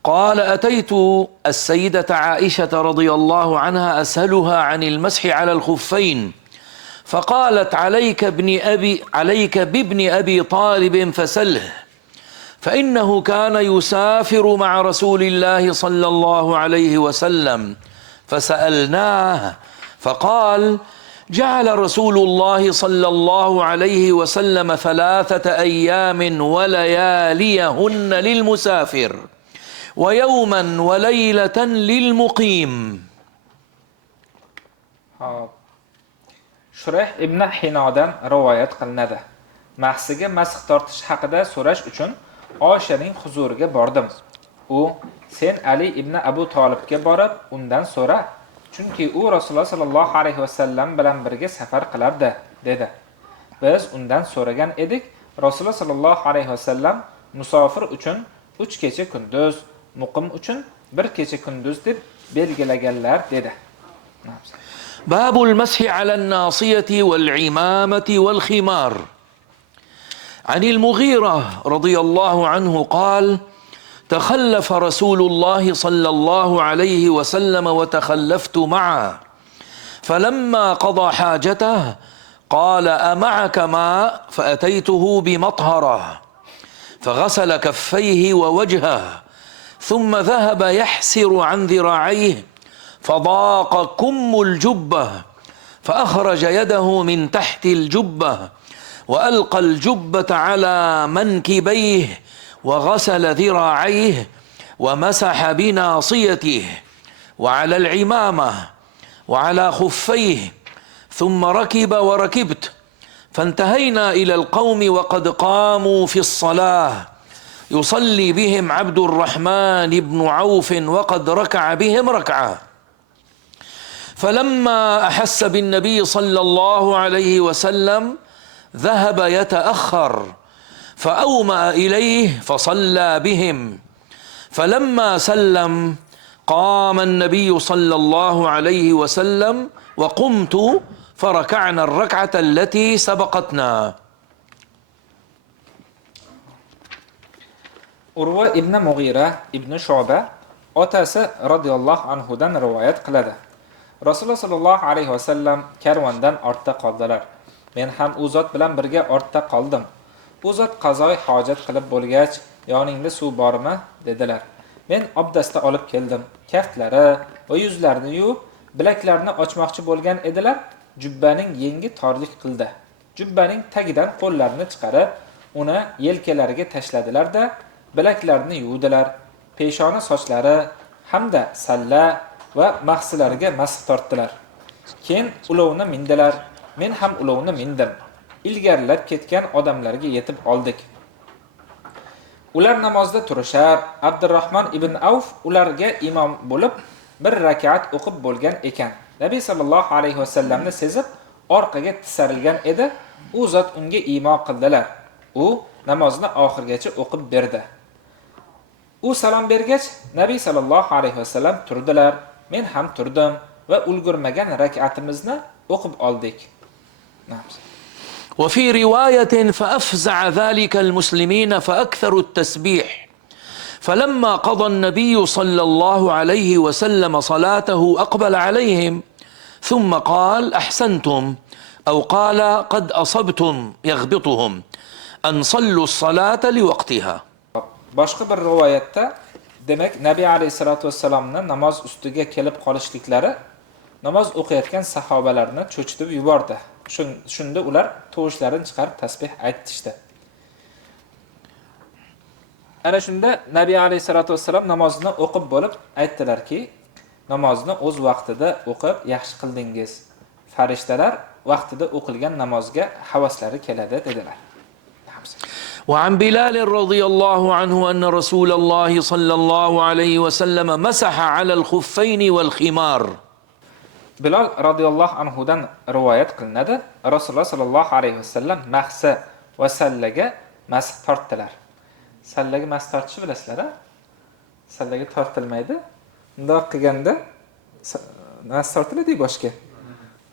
قال أتيت السيدة عائشة رضي الله عنها أسألها عن المسح على الخفين فقالت عليك بابن أبي طالب فسله فإنه كان يسافر مع رسول الله صلى الله عليه وسلم فسألناه فقال جعل رسول الله صلى الله عليه وسلم 3 أيام ولياليهن للمسافر ويوما وليلة للمقيم. Shurayh ibn Hinodan rivoyat qilinadi. Mahsiga masx tortish haqida so'rash uchun Oyshaning huzuriga bordim. U, sen Ali ibn Abu Tolibga borib, undan so'ra, chunki u Rasululloh sallallohu alayhi vasallam bilan birga safar qilardi, dedi. Biz undan so'ragan edik, Rasululloh sallallohu alayhi vasallam musofir uchun 3 kecha kunduz, muqim uchun 1 kecha kunduz deb belgilaganlar, dedi. باب المسح على الناصية والعمامة والخمار. عن المغيرة رضي الله عنه قال تخلف رسول الله صلى الله عليه وسلم وتخلفت معه فلما قضى حاجته قال أمعك ماء فأتيته بمطهرة فغسل كفيه ووجهه ثم ذهب يحسر عن ذراعيه فضاق كم الجبة فأخرج يده من تحت الجبة وألقى الجبة على منكبيه وغسل ذراعيه ومسح بناصيته وعلى العمامة وعلى خفيه ثم ركب وركبت فانتهينا إلى القوم وقد قاموا في الصلاة يصلي بهم عبد الرحمن بن عوف وقد ركع بهم ركعة فلما أحس بالنبي صلى الله عليه وسلم ذهب يتأخر فأومأ إليه فصلى بهم فلما سلم قام النبي صلى الله عليه وسلم وقمت فركعنا الركعة التي سبقتنا. Urva ibn Mughira ibn Shu'ba otasi radhiyallohu anhudan rivoyat qiladi. Rasululloh sallallohu alayhi vasallam karvondan ortda qoldilar. Men ham u zot bilan birga ortda qoldim. U zot qazoy hojat qilib bo'lgach, yoningda suv bormi? Dedilar. Men obdasta olib keldim. Kaftlari va yuzlarini yuvib, bilaklarini ochmoqchi bo'lgan edilar. Jubbaning yengi torlik qildi. Jubbaning tagidan qo'llarini chiqarib, uni yelkalariga tashladilar-da, bilaklarini yuvdilar. Peshona sochlari hamda salla va mahsilariga masx tortdilar. Keyin ulovni mindilar. Men ham ulovni mindim. Ilgarilab ketgan odamlarga yetib oldik. Ular namozda turishar, Abdurrahmon ibn Avf ularga imom bo'lib bir rakat o'qib bo'lgan ekan. Nabiy sallallohu alayhi vasallamni sezib, orqaga tisarilgan edi. U zot unga imo qildilar. U namozni oxirgacha o'qib berdi. U salom bergach, Nabiy sallallohu alayhi vasallam turdilar. Men ham turdim va ulgurmagan rak'atimizni o'qib oldik. وفي رواية فأفزع ذلك المسلمين فأكثروا التسبيح فلما قضى النبي صلى الله عليه وسلم صلاته أقبل عليهم ثم قال أحسنتم أو قال قد أصبتم يغبطهم أن صلوا الصلاة لوقتها. Boshqa bir rivoyatda demak Nabiy alayhisolatu vasallamning namoz ustiga kelib qolishliklari namoz o'qiyotgan sahobalarni cho'chitib yubordi. Shunda ular tovushlarini chiqarib tasbih aytishdi. ana shunda Nabiy alayhisolatu vassalam namozni o'qib bo'lib aytdilarki, namozni o'z vaqtida o'qib yaxshi qildingiz. Farishtalar vaqtida o'qilgan namozga havaslari keladi dedilar. وعن بلال رضي الله عنه أن رسول الله صلى الله عليه وسلم مسح على الخفين والخمار. Bilal radhiyallohu anhu dan rivoyat qilinadi. Rasululloh sallallohu alayhi vasallam mahsa va sallaga masx tortdilar. Sallaga masx tortish bilasizlar-a? Sallaga tortilmaydi. Bundoq qilganda masx tortiladi boshga.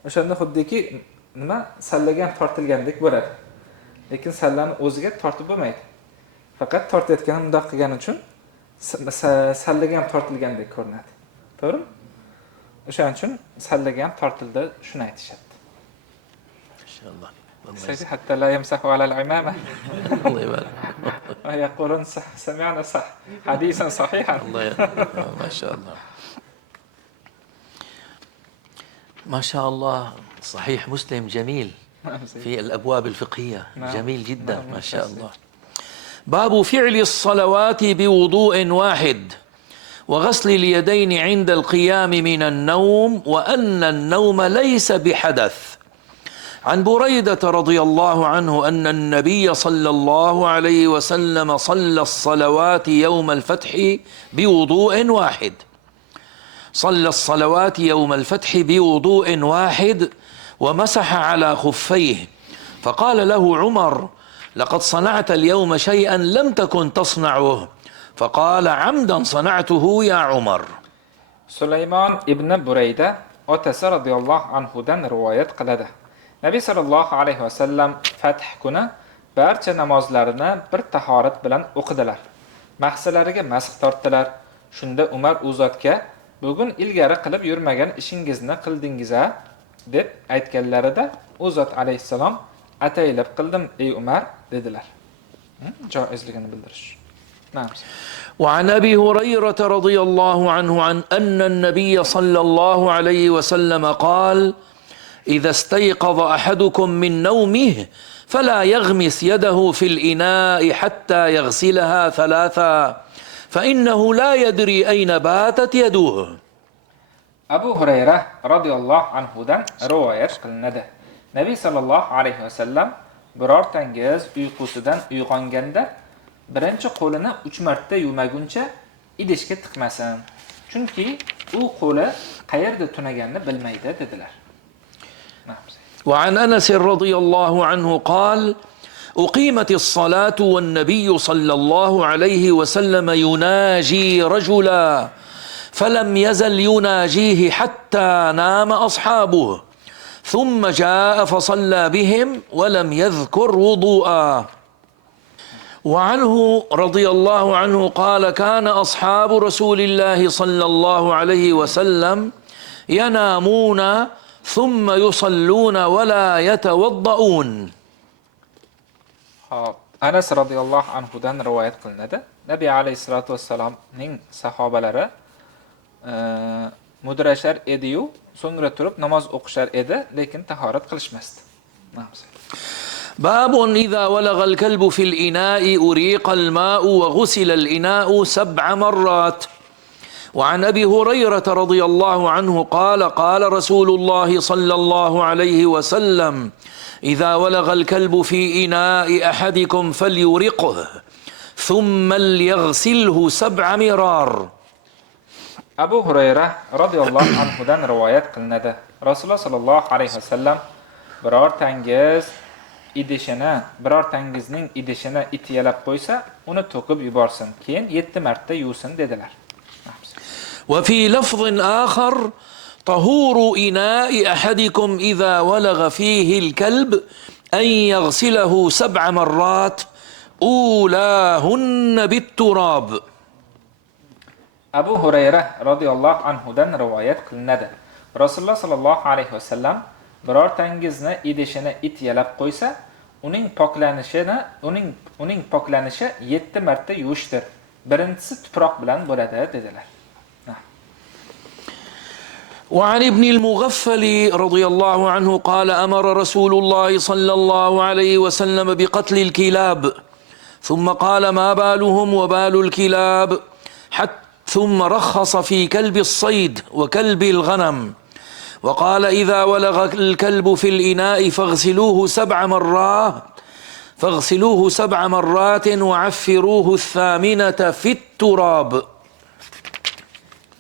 O'shanda xuddiki nima sallaga ham tortilgandek bo'ladi. Lekin sallani o'ziga tortib bo'lmaydi. Faqat tortayotgan bundoq qilgani uchun sallaga ham tortilgandek ko'rinadi. To'g'rimi? O'shaning uchun sallaga ham tortildi, shuni aytishadi. Inshaalloh. Sayyi hatta la yamsahu ala al-imama. الله يبارك. Va yaqulun sami'na hadisan sahihan. الله ما شاء الله. ما شاء الله صحيح مسلم جميل في الأبواب الفقهية. جميل جدا ما شاء الله. باب فعل الصلوات بوضوء واحد وغسل اليدين عند القيام من النوم وأن النوم ليس بحدث. عن بريدة رضي الله عنه أن النبي صلى الله عليه وسلم صلى الصلوات يوم الفتح بوضوء واحد. صلى الصلوات يوم الفتح بوضوء واحد ومسح على خفيه، فقال له عمر: لقد صنعت اليوم شيئا لم تكن تصنعه. فقال: عمدا صنعته يا عمر. Sulaymon ibn Burayda otasi radhiyallohu anhu dan rivoyat qiladi. Nabiy sallallohu alayhi vasallam fath kuni barcha namozlarini bir tahorat bilan o'qidilar. Mahsalariga masx tortdilar. Shunda Umar u zotga: "Bugun ilgari qilib yurmagan ishingizni qildingiz-a?" deb aytganlarida u zot alayhissalom: "Ataylab qildim ey Umar" dedilar. Joizligini bildirish. Na'am. وعن أبي هريرة رضي الله عنه عن أن النبي صلى الله عليه وسلم قال: إذا استيقظ أحدكم من نومه فلا يغمس يده في الإناء حتى يغسلها ثلاثا فإنه لا يدري أين باتت يده. Abu Hurayra radhiyallohu anhu dan rivoyat qilinadi. Nabiy sallallohu alayhi vasallam birortangiz uyqusidan uyg'onganda birinchi qo'lini 3 marta yumaguncha idishga tiqmasin. Chunki u qo'li qayerda tunaganini bilmaydi dedilar. وعن أنس رضي الله عنه قال: أقيمت الصلاة والنبي صلى الله عليه وسلم يناجي رجلا فلم يزل يناجيه حتى نام أصحابه ثم جاء فصلى بهم ولم يذكر وضوءا. وعنه رضي الله عنه قال: كان أصحاب رسول الله صلى الله عليه وسلم ينامون ثم يصلون ولا يتوضؤون. Anas radhiyallohu anhu dan rivoyat qilinadi. Nabiy alayhisolatu vassalamning sahobalari mudrashar edi-yu, so'ngra turib namoz o'qishar edi, lekin tahorat qilishmasdi. باب إذا ولغ الكلب في الإناء أريق الماء وغسل الإناء 7 مرات. وعن أبي هريرة رضي الله عنه قال: قال رسول الله صلى الله عليه وسلم: إذا ولغ الكلب في إناء أحدكم فليرقه ثم ليغسله 7 مرار. Abu Hurayra radhiyallohu anhu dan rivoyat qilinadi. Rasululloh sallallohu alayhi vasallam birortangizning idishini ityalab qo'ysa, uni to'kib yuborsin, keyin 7 marta yuvsin dedilar. وفي لفظ آخر: طهور إناء أحدكم إذا ولغ فيه الكلب أن يغسله 7 مرات أولاهن بالتراب. Abu Hurayra radhiyallohu anhu dan rivoyat qilinadi. Rasululloh sallallohu alayhi vasallam birortangizni idishini ityalab qo'ysa, uning poklanishi 7 marta yuvishdir. Birinchisi tuproq bilan bo'ladi dedilar. وعن ابن المغفل رضي الله عنه قال: أمر رسول الله صلى الله عليه وسلم بقتل الكلاب ثم قال ما بالهم وبال الكلاب ثم رخص في كلب الصيد وكلب الغنم وقال إذا ولغ الكلب في الإناء فاغسلوه 7 مرات وعفروه 8 في التراب.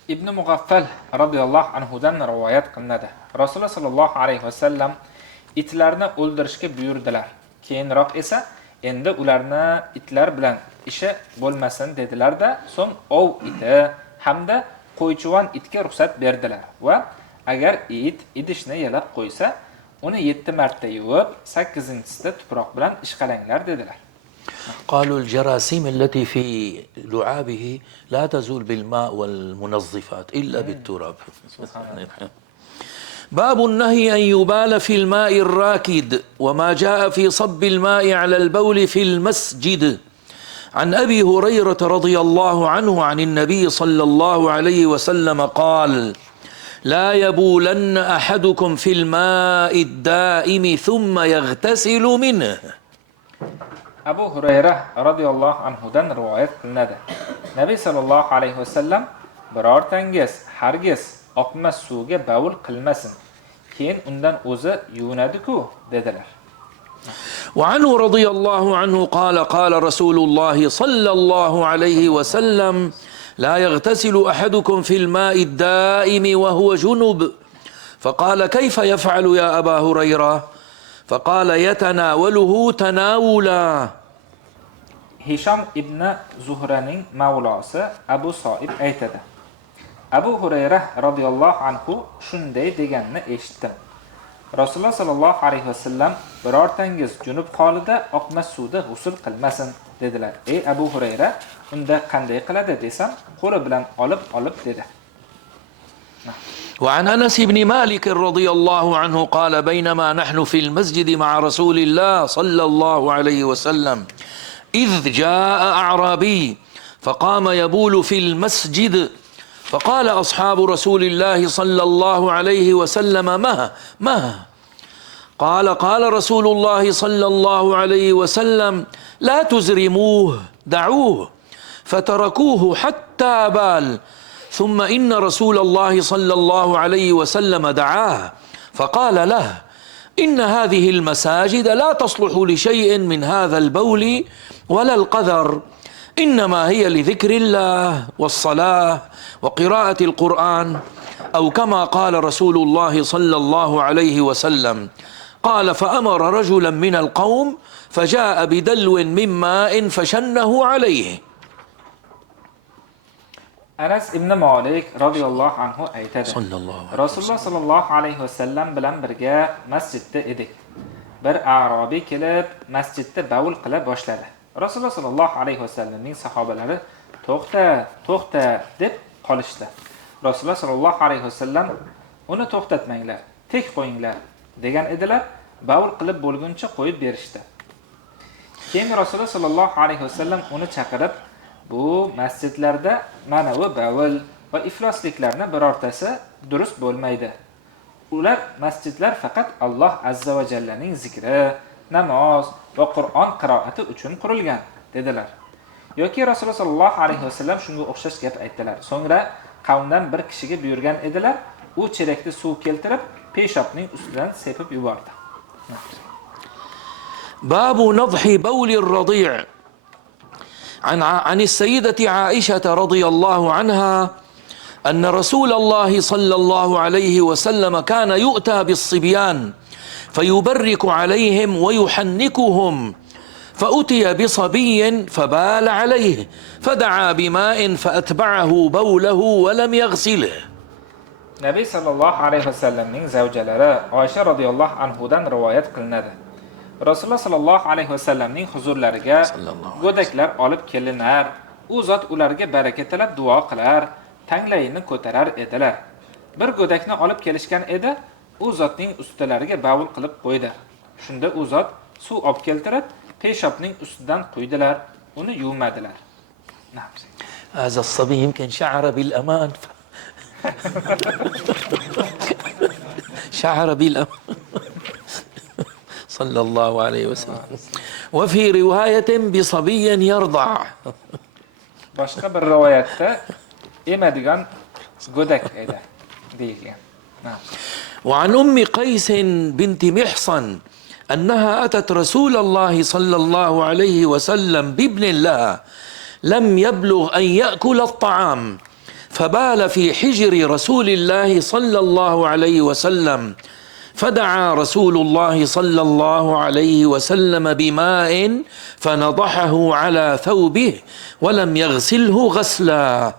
ibn Mug'affal radhiyallohu anhudan rivoyat qilinadi. Rasululloh sallallohu alayhi vasallam itlarni o'ldirishga buyurdilar. Keyinroq esa endi ularni itlar bilan ishi bo'lmasin dedilar-da, so'ng ov iti hamda qo'ychivon itga ruxsat berdilar va agar it idishni yalab qo'ysa, uni 7 marta yuvib, 8-sida tuproq bilan ishqalanglar dedilar. قالوا الجراثيم التي في لعابه لا تزول بالماء والمنظفات إلا بالتراب. باب النهي أن يبال في الماء الراكد وما جاء في صب الماء على البول في المسجد. عن أبي هريرة رضي الله عنه عن النبي صلى الله عليه وسلم قال لا يبولن أحدكم في الماء الدائم ثم يغتسل منه. Abu Hurayra radhiyallohu anhudan rivoyat qilinadi. Nabiy sallallohu alayhi vasallam birortangiz hargiz oqma suvga bavul qilmasin, keyin undan o'zi yuvinadi-ku dedilar. وعنه رضي الله عنه قال قال رسول الله صلى الله عليه وسلم لا يغتسل أحدكم في الماء الدائم وهو جنب. فقال كيف يفعل يا أبا هريرة؟ فقال يتناوله تناولا. Hisham ibn Zuhraning mavlosi Abu Soib aytadi. Abu Hurayra radhiyallohu anhu shunday deganini eshitdim. Rasululloh sallallohu alayhi vasallam birortangiz junub holida oqma suvda g'usl qilmasin dedilar. Ey Abu Hurayra, unda qanday qiladi desam, qo'li bilan olib dedi. وعن أنس بن مالك رضي الله عنه قال بينما نحن في المسجد مع رسول الله صلى الله عليه وسلم إذ جاء أعرابي فقام يبول في المسجد فقال أصحاب رسول الله صلى الله عليه وسلم ما قال رسول الله صلى الله عليه وسلم لا تزرموه دعوه فتركوه حتى بال ثم إن رسول الله صلى الله عليه وسلم دعاه فقال له إن هذه المساجد لا تصلح لشيء من هذا البول ولا القذر إنما هي لذكر الله والصلاة وقراءة القرآن أو كما قال رسول الله صلى الله عليه وسلم. قال فأمر رجلا من القوم فجاء بدلو من ماء فشنه عليه. Anas ibn Malik radhiyallohu anhu aytadi. Rasululloh sallallohu alayhi vasallam bilan birga masjidda edik. Bir a'robiy kelib masjidda bavul qila boshladi. Rasululloh sallallohu alayhi vasallamning sahobalari to'xta deb qolishdi. Rasululloh sallallohu alayhi vasallam uni to'xtatmanglar, tek qo'yinglar degan edilar. Bavul qilib bo'lguncha qo'yib berishdi. Keyin Rasululloh sallallohu alayhi vasallam uni chaqirib, bu masjidlarda mana bu bavul va iflosliklarni birortasi durust bo'lmaydi. Ular masjidlar faqat Alloh azza va jallaning zikri, namoz va Qur'on qiroati uchun qurilgan dedilar. Yoki Rasululloh sallallohu alayhi vasallam shunga o'xshash gap aytdilar. So'ngra qavmdan bir kishiga buyurgan edilar, u cherakda suv keltirib, peshobning ustidan sepib yubordi. باب نضح بول الرضيع. عن السيدة عائشة رضي الله عنها أن رسول الله صلى الله عليه وسلم كان يؤتى بالصبيان فيبرك عليهم ويحنكهم فأتي بصبي فبال عليه فدعا بماء فأتبعه بوله ولم يغسله. Nabiy sallallohu alayhi vasallamning zavjalari Oysha radhiyallohu anhudan rivoyat qilinadi. Rasululloh sallallohu alayhi vasallamning huzurlariga go'daklar olib kelinar, u zot ularga baraka tilab duo qilar, tanglayini ko'tarar edilar. Bir go'dakni olib kelishgan edi, u zotning ustilariga bavul qilib qo'ydi. Shunda u zot suv olib keltirib, peshobning ustidan quydilar, uni yuvmadilar. هذا الصبي يمكن شعر بالأمان شعر بالأمان صلى الله عليه وسلم. وفي رواية بصبي يرضع. boshqa bir rivoyatda emadigan go'dak edi deyilgan. وعن أم قيس بنت محصن أنها أتت رسول الله صلى الله عليه وسلم بابن لها لم يبلغ أن يأكل الطعام، فبال في حجر رسول الله صلى الله عليه وسلم، فدعا رسول الله صلى الله عليه وسلم بماء فنضحه على ثوبه ولم يغسله غسلا.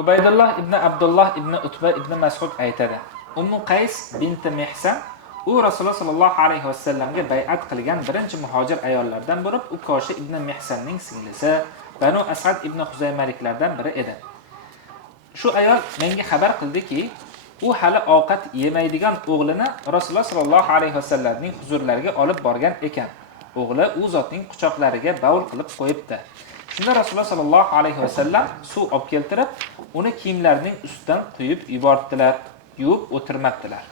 Ubaydulloh ibn Abdulloh ibn Utba ibn Mas'ud aytadi. Ummu Qays bint Mihsan u Rasululloh sallallohu alayhi vasallamga bay'at qilgan birinchi muhojir ayollardan bo'lib, u Koshi ibn Mihsanning singlisi, Banu Asad ibn Huzaymaliklardan biri edi. Shu ayol menga xabar qildiki, u hali ovqat yemaydigan o'g'lini Rasululloh sallallohu alayhi vasallamning huzurlariga olib borgan ekan. O'g'li u zotning quchoqlariga baul qilib qo'yibdi. Shunda Rasululloh sallallohu alayhi vasallam suv olib keltirib, uni kiyimlarining ustidan quyib yubordilar, yuvib o'tirmabdilar.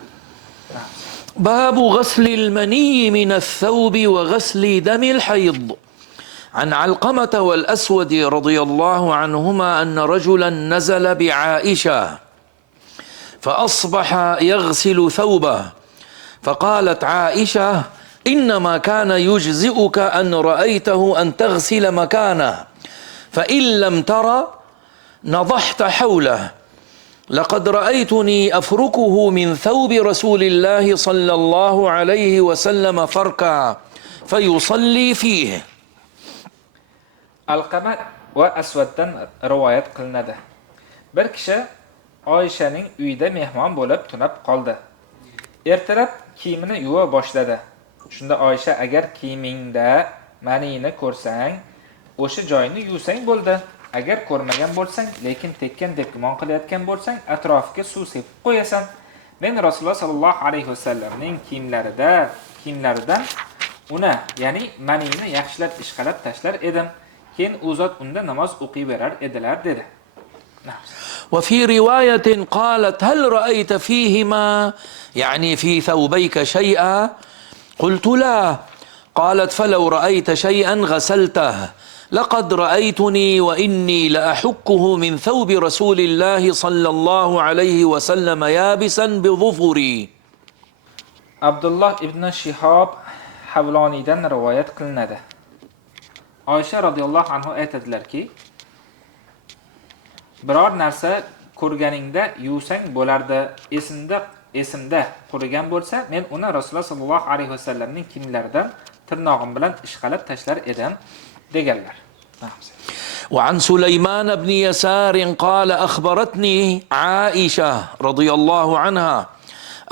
باب غسل المني من الثوب وغسل دم الحيض. عن علقمة والأسود رضي الله عنهما أن رجلا نزل بعائشة فأصبح يغسل ثوبه، فقالت عائشة: إنما كان يجزئك أن رأيته أن تغسل مكانه، فإن لم ترى نضحت حوله، لقد رأيتني أفركه من ثوب رسول الله صلى الله عليه وسلم فركا فيصلي فيه. Alqama va Aswaddan rivoyat qilinadi. Bir kishi Oyshaning uyida mehmon bo'lib tunab qoldi. Ertalab kiyimini yuva boshladi. Shunda Oysha: agar kiyimingda manini ko'rsang, o'sha joyini yuvsang bo'ldi. Agar ko'rmagan bo'lsang, lekin tekkan deb gumon qilayotgan bo'lsang, atrofiga suv sepib qo'yasan. Men Rasululloh sallallohu alayhi vasallamning kiyimlaridan uni, ya'ni manini yaxshilab ishqalab tashlar edim. Keyin u zot unda namoz o'qiyverar edilar dedi. وفي رواية قالت: هل رأيت فيهما يعني في ثوبيك شيئا؟ قلت: لا. قالت: فلو رأيت شيئا غسلته، لقد رأيتني وإني لأحكه من ثوب رسول الله صلى الله عليه وسلم يابسا بظفري. Abdullah ibn Shihob Havloniydan rivoyat qilinadi. Oysha radhiyallohu anhu aytadilarki, biror narsa ko'rganingda yuvsang bo'lardi, esimda qurigan bo'lsa, men uni Rasululloh sallallohu alayhi vasallamning kiyimlaridan tirnog'im bilan ishqalab tashlar edim deganlar. وعن سليمان بن يسار قال: أخبرتني عائشة رضي الله عنها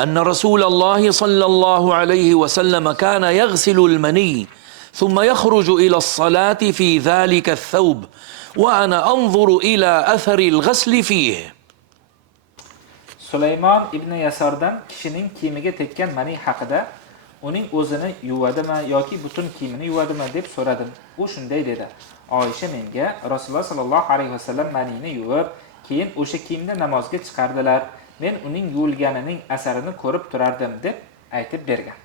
أن رسول الله صلى الله عليه وسلم كان يغسل المني ثم يخرج إلى الصلاة في ذلك الثوب وأنا أنظر إلى أثر الغسل فيه. Sulaymon ibn Yasardan kishining kiyimiga tekkan mani haqida, uning o'zini yuvadimi yoki butun kiyimini yuvadimi deb so'radim. U shunday dedi: Oysha menga Rasululloh sallallohu alayhi vasallam manini yuvib, keyin o'sha kiyimni namozga chiqardilar. Men uning yuvilganining asarini ko'rib turardim deb aytib bergan.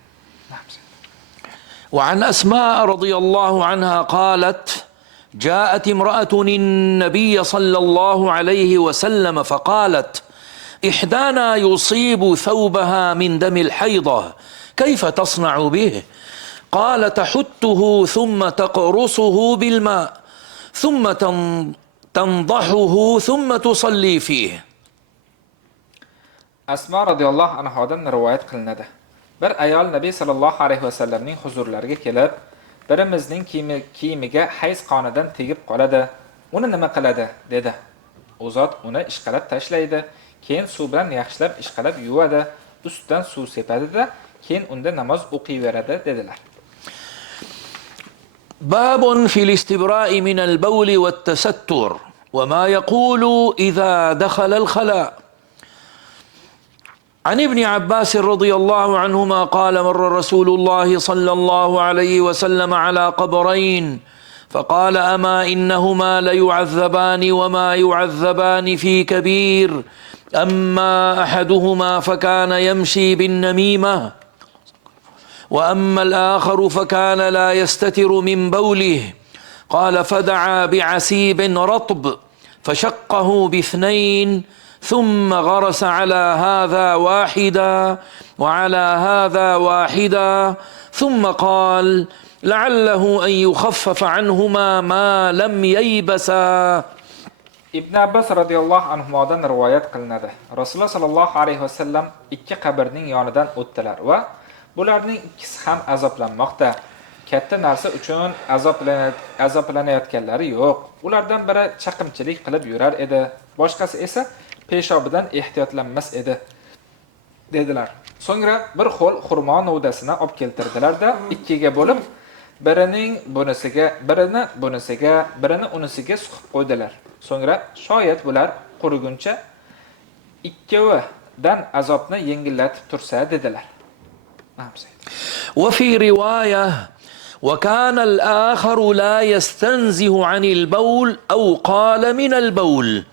وعن أسماء رضي الله عنها قالت: جاءت امرأة النبي صلى الله عليه وسلم فقالت: إحدانا يصيب ثوبها من دم الحيضة، كيف تصنع به؟ قال: تحته ثم تقرصه بالماء ثم تنضحه ثم تصلي فيه. Asma radhiyallohu anhodan rivoyat qilinadi. Bir ayol Nabiy sallallohu alayhi vasallamning huzurlariga kelib, birimizning kiyimiga hayz qonidan tegib qoladi. Uni nima qiladi? dedi. U zot uni ishqalab tashlaydi, keyin suv bilan yaxshilab ishqalab yuvadi, ustidan suv sepadi-da, keyin unda namoz o'qiyveradi dedilar. باب في الاستبراء من البول والتستر وما يقول إذا دخل الخلاء. عن ابن عباس رضي الله عنهما قال: مر رسول الله صلى الله عليه وسلم على قبرين فقال: أما إنهما ليعذبان وما يعذبان في كبير، أما أحدهما فكان يمشي بالنميمة وأما الآخر فكان لا يستتر من بوله. قال فدعا بعسيب رطب فشقه باثنين ثم غرس على هذا واحدا وعلى هذا واحدا ثم قال لعله أن يخفف عنهما ما لم ييبسا. Ibn Abbas radhiyallohu anhudan rivoyat qilinadi. Rasululloh sallallohu alayhi vasallam ikki qabrning yonidan o'tdilar va bularning ikkisi ham azoblanmoqda. Katta narsa uchun azoblanayotganlari yo'q. Ulardan biri chaqimchilik qilib yurar edi, boshqasi esa peshobidan ehtiyotlanmas edi, dedilar. So'ngra bir xol xurmo novdasini olib keltirdilar-da, ikkiga bo'lib, birining bunisiga, birini unisiga suqib qo'ydilar. So'ngra shoyat bular quriguncha ikkovidan azobni yengillatib tursa dedilar. وفي رواية وكان الآخر لا يستنزه عن البول أو قال من البول.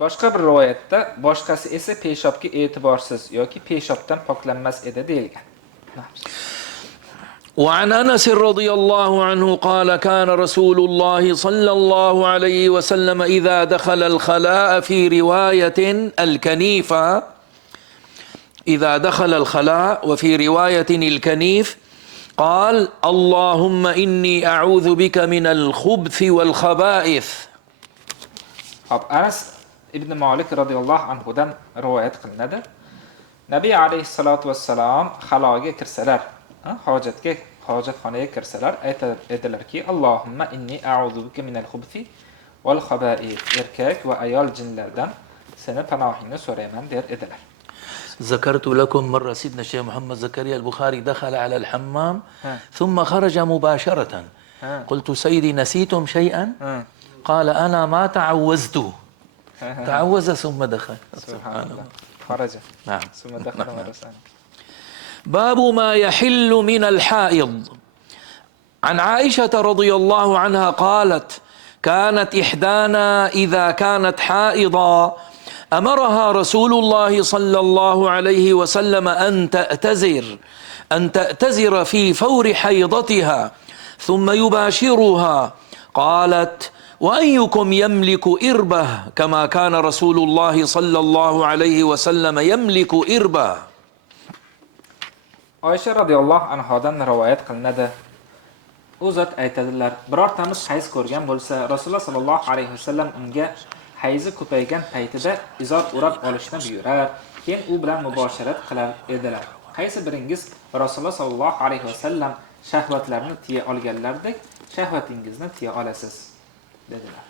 Boshqa bir rivoyatda boshqasi esa peshobga e'tiborsiz yoki peshobdan poklanmas edi deyilgan. وعن أنس رضي الله عنه قال كان رسول الله صلى الله عليه وسلم إذا دخل الخلاء في رواية الكنيفة إذا دخل الخلاء وفي رواية الكنيف قال اللهم إني أعوذ بك من الخبث والخبائث. Anas ibn Malik radhiyallohu anhudan rivoyat qilinadi. Nabiy alayhissalatu vassalam xaloga kirsalar, hojatxonaga kirsalar aytadilarki Allohumma inni a'udhu bika minal khubthi wal khaba'ith. Erkak va ayol jinlardan seni panohingni so'rayman der edilar. ذكرت لكم مرة سيدنا الشيخ محمد زكريا البخاري دخل على الحمام ثم خرج مباشرة. قلت سيدي نسيتم شيئا؟ قال أنا ما تعوزت. تعوز ثم دخل. سبحان الله. خرج. نعم. ثم دخل مرة ثانية. باب ما يحل من الحائض. عن عائشة رضي الله عنها قالت كانت إحدانا إذا كانت حائضا أمرها رسول الله صلى الله عليه وسلم أن تأتزر في فور حيضتها ثم يباشرها. قالت وأيكم يملك إربة كما كان رسول الله صلى الله عليه وسلم يملك إربة. Oysha radhiyallohu anhodan rivoyat qilinadi. U zot aytadilar, birortamiz hayz ko'rgan bo'lsa, Rasululloh sallallohu alayhi vasallam unga hayzi ko'paygan paytida izor o'rab olishni buyurar, keyin u bilan mubosharat qilar edilar. Qaysi biringiz Rasululloh sallallohu alayhi vasallam shahvatlarni tiya olganlardek shahvatingizni tiya olasiz dedilar.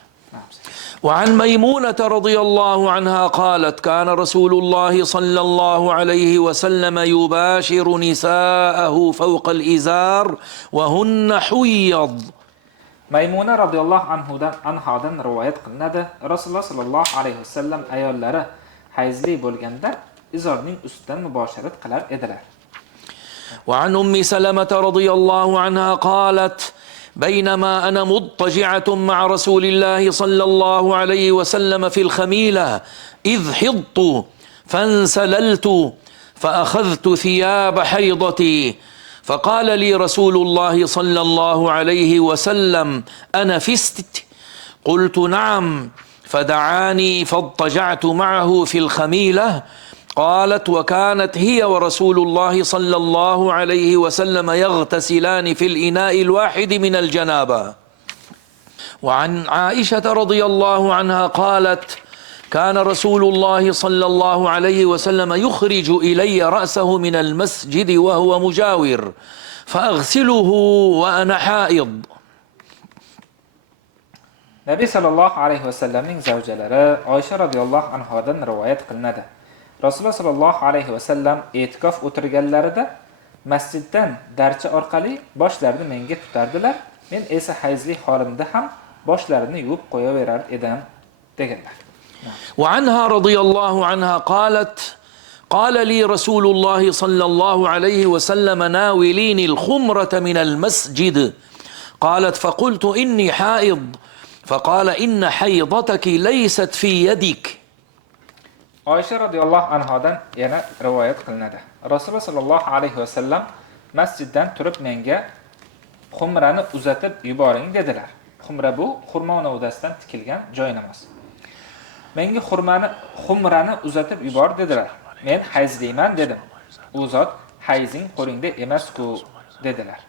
وعن ميمونة رضي الله عنها قالت كان رسول الله صلى الله عليه وسلم يباشر نساءه فوق الإزار وهن حيض. Maymuna radhiyallohu anhadan rivoyat qilinadi. Rasululloh sallallohu alayhi vasallam ayollari hayzli bo'lganda izorning ustidan mubosharat qilar edilar. وعن أم سلمة رضي الله عنها قالت بينما أنا مضطجعة مع رسول الله صلى الله عليه وسلم في الخميلة إذ حضت فانسللت فأخذت ثياب حيضتي فقال لي رسول الله صلى الله عليه وسلم أنا فست؟ قلت نعم فدعاني فاضطجعت معه في الخميلة. قالت وكانت هي ورسول الله صلى الله عليه وسلم يغتسلان في الإناء الواحد من الجنابة. وعن عائشة رضي الله عنها قالت كان رسول الله صلى الله عليه وسلم يخرج إلي رأسه من المسجد وهو مجاور فأغسله وأنا حائض. Nabiy sallallohu alayhi vasallamning zavjalari Oysha radhiyallohu anhodan rivoyat qilinadi. Rasululloh sallallohu alayhi vasallam e'tikof o'tirganlarida masjiddan darcha orqali boshlarini menga tutardilar. Men esa hayzli holimda ham boshlarini yuvib qo'yaverar edim deganlar. وعنها رضي الله عنها قالت قال لي رسول الله صلى الله عليه وسلم ناوليني الخمرة من المسجد. قالت فقلت إني حائض فقال إن حيضتك ليست في يدك. Oysha radhiyallohu anhodan yana rivoyat qilinadi. Rasululloh sallallohu alayhi vasallam masjiddan turib menga xumrani uzatib yuboring dedilar. Xumra bu xurmo novdasidan tikilgan joynamoz. Menga xumrani uzatib yubor dedilar. Men hayzliman dedim. U zot hayzing qo'lingda emas-ku dedilar.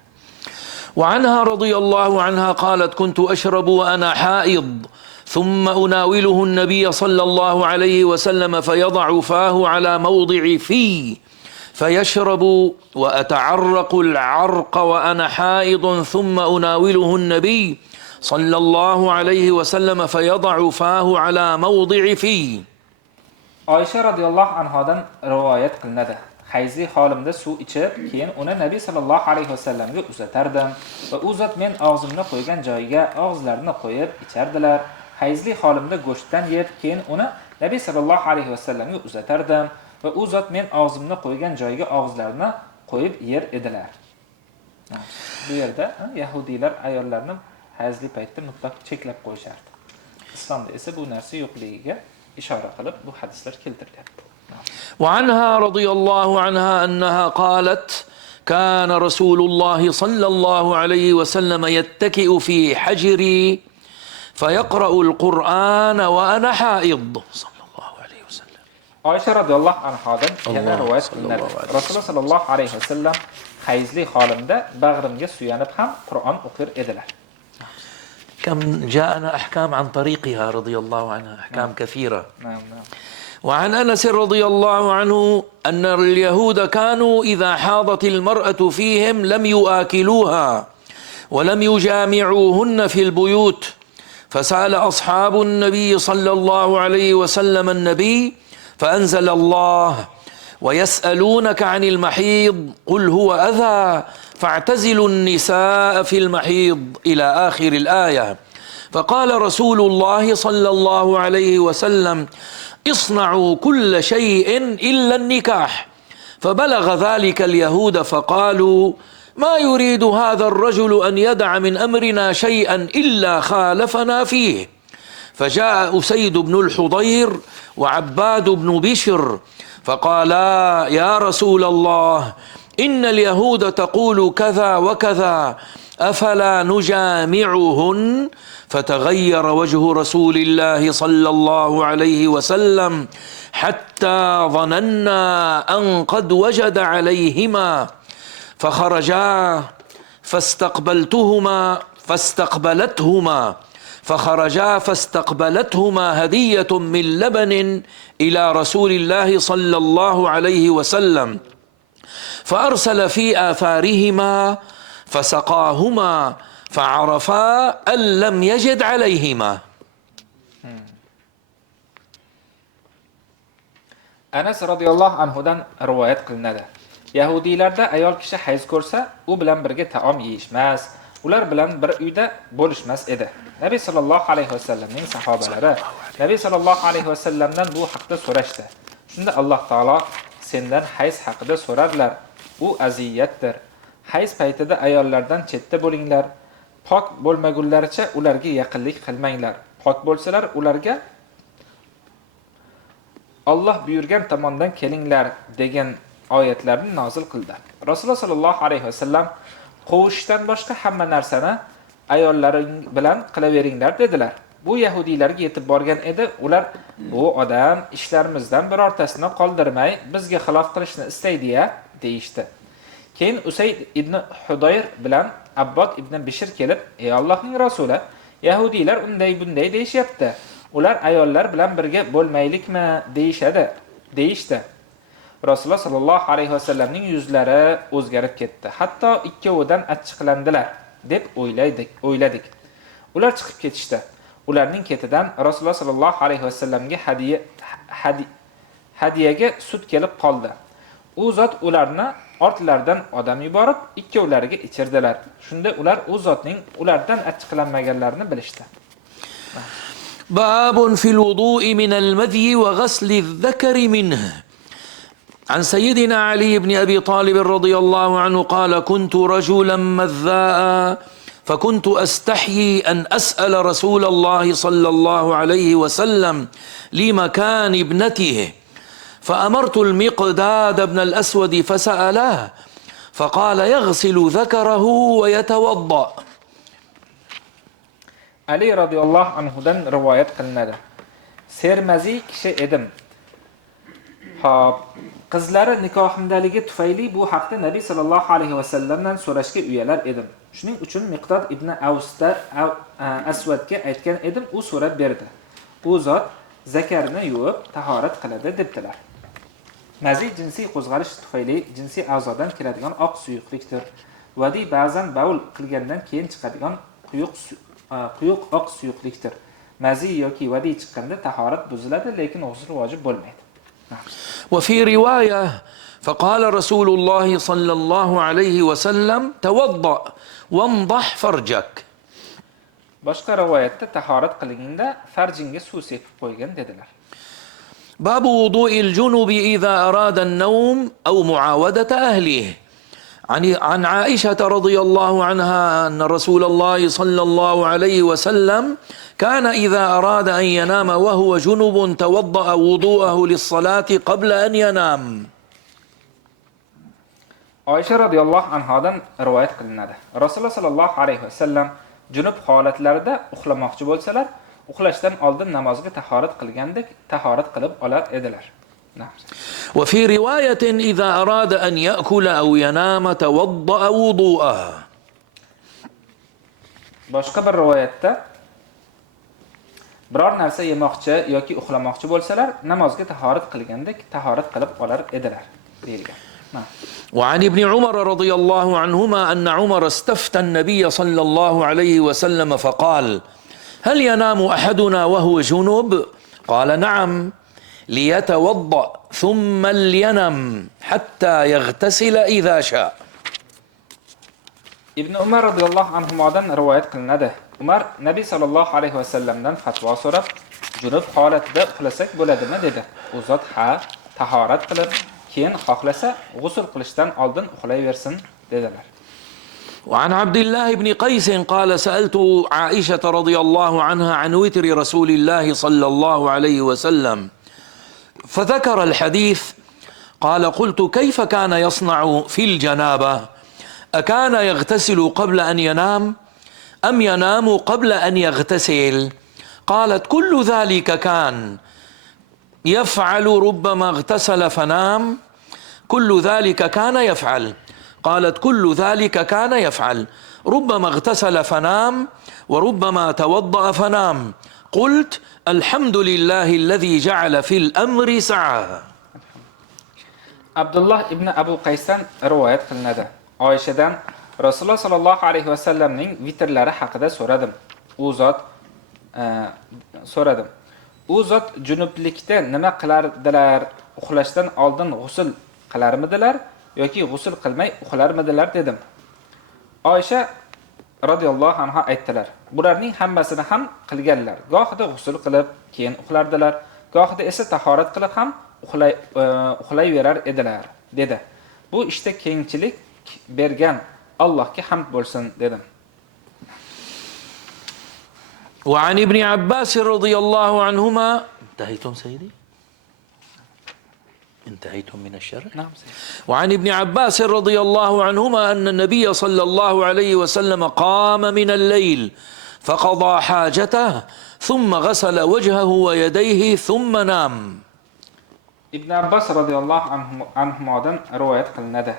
وعنها رضي الله عنها قالت كنت أشرب وأنا حائض ثم أناوله النبي صلى الله عليه وسلم فيضع فاه على موضع في فيشرب وأتعرق العرق وأنا حائض ثم أناوله النبي صلى الله عليه وسلم فيضع فاه على موضع في. Oysha radhiyallohu anhodan rivoyat qilinadi. Hayzli holimda suv ichib, keyin uni Nabiy sallallohu alayhi vasallamga uzatardim va u zot men og'zimni qo'ygan joyiga og'izlarini qo'yib ichardilar. Hayzli holimda go'shtdan yeb, keyin uni Nabiy sallallohu alayhi vasallamga uzatardim va u zot men og'zimni qo'ygan joyiga og'izlarini qo'yib yer edilar. Bu yerda yahudiylar ayollarni hayzli paytda mutlaq cheklab qo'yishardi. Islomda esa bu narsa yo'qligiga ishora qilib bu hadislar keltirilyapti. وعنها رضي الله عنها أنها قالت كان رسول الله صلى الله عليه وسلم يتكئ في حجري فيقرأ القرآن وأنا حائض صلى الله عليه وسلم. Oysha radhiyallohu anhodan yana rivoyat qilinadi. Rasululloh sallallohu alayhi vasallam hayzli holimda bag'rimga suyanib ham Qur'on o'qir edilar. كم جاءنا أحكام عن طريقها رضي الله عنها أحكام كثيرة. نعم. وعن أنس رضي الله عنه أن اليهود كانوا إذا حاضت المرأة فيهم لم يآكلوها ولم يجامعوهن في البيوت فسأل أصحاب النبي صلى الله عليه وسلم النبي فأنزل الله ويسألونك عن المحيض قل هو أذى فاعتزلوا النساء في المحيض إلى آخر الآية. فقال رسول الله صلى الله عليه وسلم اصنعوا كل شيء إلا النكاح. فبلغ ذلك اليهود فقالوا ما يريد هذا الرجل أن يدع من أمرنا شيئا إلا خالفنا فيه. فجاء أسيد بن الحضير وعباد بن بشر فقالا يا رسول الله إن اليهود تقول كذا وكذا أفلا نجامعهن. فتغير وجه رسول الله صلى الله عليه وسلم حتى ظننا أن قد وجد عليهما فخرجا فاستقبلتهما هدية من لبن إلى رسول الله صلى الله عليه وسلم فأرسل في آثارهما فسقاهما فعرفا أن لم يجد عليهما. Anas radhiyallohu anhudan rivoyat qilinadi. Yahudiylarda ayol kishi hayz ko'rsa, u bilan birga taom yeyishmas, ular bilan bir uyda bo'lishmas edi. Nabiy sallallohu alayhi vasallamning sahobalari Nabiy sallallohu alayhi vasallamdan bu haqda so'rashdi. Shunda Alloh taolo sendan hayz haqida so'radilar. U aziyatdir. Hayz paytida ayollardan chetda bo'linglar. Pok bo'lmagunlaricha ularga yaqinlik qilmanglar. Pok bo'lsalar ularga Alloh buyurgan tomondan kelinglar degan oyatlarni nozil qildi. Rasululloh sallallohu alayhi vasallam qovuşdan boshqa hamma narsani ayollaring bilan qilaveringlar dedilar. Bu yahudiylarga yetib borgan edi. Ular bu odam ishlarimizdan birortasini qoldirmay bizga xilof qilishni istaydi-ya deyishdi. Keyin Usayd ibn Hudayr bilan Abbod ibn Bishr kelib, ey Allohning rasuli, yahudiylar unday bunday deyishyapti. Ular ayollar bilan birga bo'lmaylikmi deyishdi. Rasululloh sallallohu alayhi vasallamning yuzlari o'zgarib ketdi. Hatto ikkovidan achchiqlandilar deb o'yladik. Ular chiqib ketishdi. Ularning ketidan Rasululloh sallallohu alayhi vasallamga hadiyaga sut kelib qoldi. U zot ularni ortlaridan odam yuborib, ikkovlariga ichirdilar. Shunda ular u zotning ulardan achchiqlanmaganlarini bilishdi. باب في الوضوء من المذي وغسل الذكر منه. عن سيدنا علي بن أبي طالب رضي الله عنه قال كنت رجلا مذاء فكنت أستحيي أن أسأل رسول الله صلى الله عليه وسلم لمكان ابنته فأمرت المقداد بن الأسود فسأله فقال يغسل ذكره ويتوضأ. Ali radhiyallohu anhudan rivoyat qilinadi. Sermazi kishi edim. Xo'p, qizlari nikohimdaligi tufayli bu haqda Nabiy sallallohu alayhi va sallamdan so'rashga uyalar edim. Shuning uchun Miqdod ibn Aswadga aytgan edim, u so'rab berdi. U zot zakarni yuvib tahorat qiladi debdilar. Mazi jinsiy qo'zg'alish tufayli jinsiy a'zodan kiradigan oq suyuqlikdir. Vadi ba'zan baul qilgandan keyin chiqadigan quyuq oq suyuqlikdir. Mazi yoki vadi chiqqanda tahorat buziladi, lekin g'usl vojib bo'lmaydi. وفي رواية فقال رسول الله صلى الله عليه وسلم توضأ وانضح فرجك. Boshqa rivoyatda tahorat qilganda farjingga suv sepib qo'ygan dedilar. باب وضوء الجنب إذا أراد النوم أو معاودة أهله. عن عائشة رضي الله عنها أن رسول الله صلى الله عليه وسلم كان إذا أراد أن ينام وهو جنب توضأ وضوءه للصلاة قبل أن ينام. Oysha radhiyallohu anhodan rivoyat qilinadi. Rasululloh sallallohu alayhi vasallam junub holatlarida uxlamoqchi bo'lsalar, uxlashdan oldin namozga tahorat qilgandek tahorat qilib olar edilar. وفي رواية إذا أراد أن يأكل أو ينام توضأ وضوءه. Boshqa bir rivoyatda biror narsa yemoqchi yoki uxlamoqchi bo'lsalar, namozga tahorat qilgandek tahorat qilib olar edilar deyilgan. وعن ابن عمر رضي الله عنهما أن عمر استفتى النبي صلى الله عليه وسلم فقال: هل ينام أحدنا وهو جنوب؟ قال: نعم، ليتوضأ ثم لينم حتى يغتسل إذا شاء. Ibn Umar radhiyallohu anhudan rivoyat qilinadi. Umar Nabiy sallallohu alayhi vasallamdan fatvo so'rab, junub holatida uxlasak bo'ladimi dedi. U zot ha, tahorat qilib, keyin xohlasa g'usl qilishdan oldin uxlayversin dedilar. وعن عبد الله بن قيس قال: سألت عائشة رضي الله عنها عن وتر رسول الله صلى الله عليه وسلم فذكر الحديث. قال: قلت: كيف كان يصنع في الجنابة؟ أكان يغتسل قبل أن ينام أم ينام قبل أن يغتسل؟ قالت: كل ذلك كان يفعل، ربما اغتسل فنام. كل ذلك كان يفعل. قالت: كل ذلك كان يفعل، ربما اغتسل فنام وربما توضأ فنام. قلت: الحمد لله الذي جعل في الأمر سعة. Abdullah ibn Abu Qaysdan rivoyat qilinadi. Oyshadan Rasululloh sallallohu alayhi vasallamning vitrlari haqida so'radim. U zot junublikda nima qilardilar? Uxlashdan oldin g'usl qilarmidilar yoki g'usl qilmay uxlarmidilar dedim. Oysha radhiyallohu anha aytdilar: bularning hammasini ham qilganlar. Gohida g'usl qilib, keyin uxlardilar, gohida esa tahorat qilib ham uxlayverar edilar dedi. Bu ishda kengchilik bergan Allohga hamd bo'lsin dedim. وعن ابن عباس رضي الله عنهما انتهيتم سيدي؟ انتهيتم من الشرح؟ نعم. وعن ابن عباس رضي الله عنهما أن النبي صلى الله عليه وسلم قام من الليل فقضى حاجته ثم غسل وجهه ويديه ثم نام. Ibn Abbas radhiyallohu anhudan rivoyat qilinadi.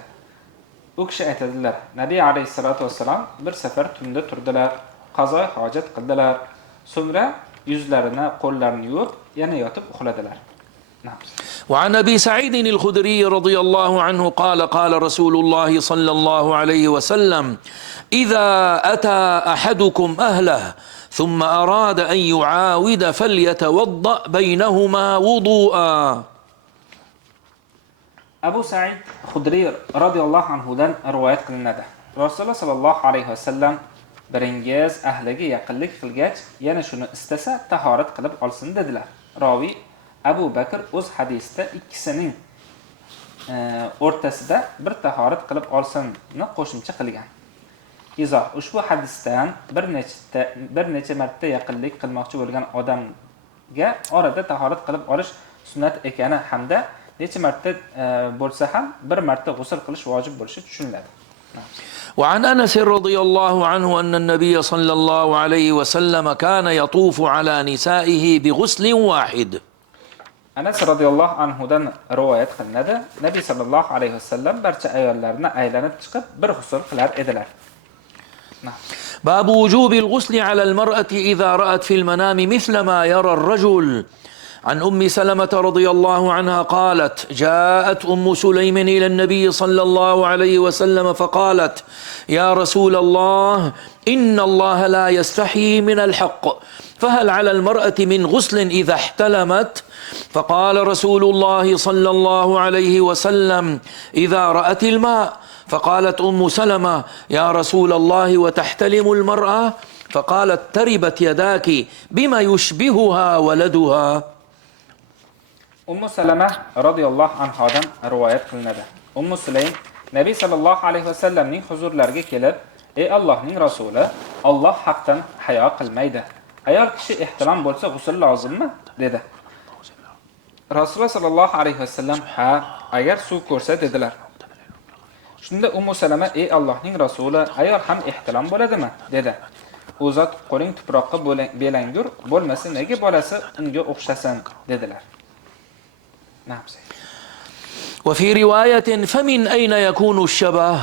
U kishi aytadilar: Nabiy alayhisolatu vassalam bir safar tunda turdilar, qazo hojat qildilar, so'ngra yuzlarini, qo'llarini yuvib, yana yotib uxladilar. وعن أبي سعيد الخدري رضي الله عنه قال: قال رسول الله صلى الله عليه وسلم: إذا أتى أحدكم أهله ثم أراد أن يعاود فليتوضأ بينهما وضوءا. Abu Sa'id Khudri radhiyallohu anhudan rivoyat qilinadi. Rasululloh sallallohu alayhi vasallam biringiz ahliga yaqinlik qilgach, yana shuni istasa tahorat qilib olsin dedilar. Ravi Abu Bakr o'z hadisida ikkisining o'rtasida bir tahorat qilib olsinni qo'shimcha qilgan. Izoh: ushbu hadisdan bir necha marta yaqinlik qilmoqchi bo'lgan odamga orada tahorat qilib olish sunnat ekani hamda necha marta bo'lsa ham bir marta g'usl qilish vojib bo'lishi tushuniladi. وعن أنس رضي الله عنه أن النبي صلى الله عليه وسلم كان يطوف على نسائه بغسل واحد. Anas radhiyallohu anhudan rivoyat qilinadi. Nabiy sallallohu alayhi vasallam barcha ayollarni aylanib chiqib bir g'usl qilar edilar. باب وجوب الغسل على المرأة إذا رأت في المنام مثل ما يرى الرجل. عن أم سلمة رضي الله عنها قالت: جاءت أم سليم إلى النبي صلى الله عليه وسلم فقالت: يا رسول الله، إن الله لا يستحيي من الحق، فهل على المرأة من غسل إذا احتلمت؟ فقال رسول الله صلى الله عليه وسلم: إذا رأت الماء. فقالت أم سلمة: يا رسول الله، وتحتلم المرأة؟ فقالت: تربت يداك بما يشبهها ولدها. Ummu Salama radhiyallohu anhodan rivoyat qilinadi. Ummu Sulaym Nabiy sallallohu alayhi vasallamning huzurlariga kelib: "Ey Allohning rasuli, Alloh haqdan hayo qilmaydi. Ayol kishi ehtirom bo'lsa g'usl lozimmi?" dedi. Rasululloh sallallohu alayhi vasallam: "Ha, agar suv ko'rsa" dedilar. Shunda Ummu Salama: "Ey Allohning rasuli, ayol ham ehtirom bo'ladimi?" dedi. U zot: "Qo'ling tuproqqa belangur, bo'lmasa nega bolasi unga o'xshasin?" dedilar. وفي رواية: فمن أين يكون الشبه؟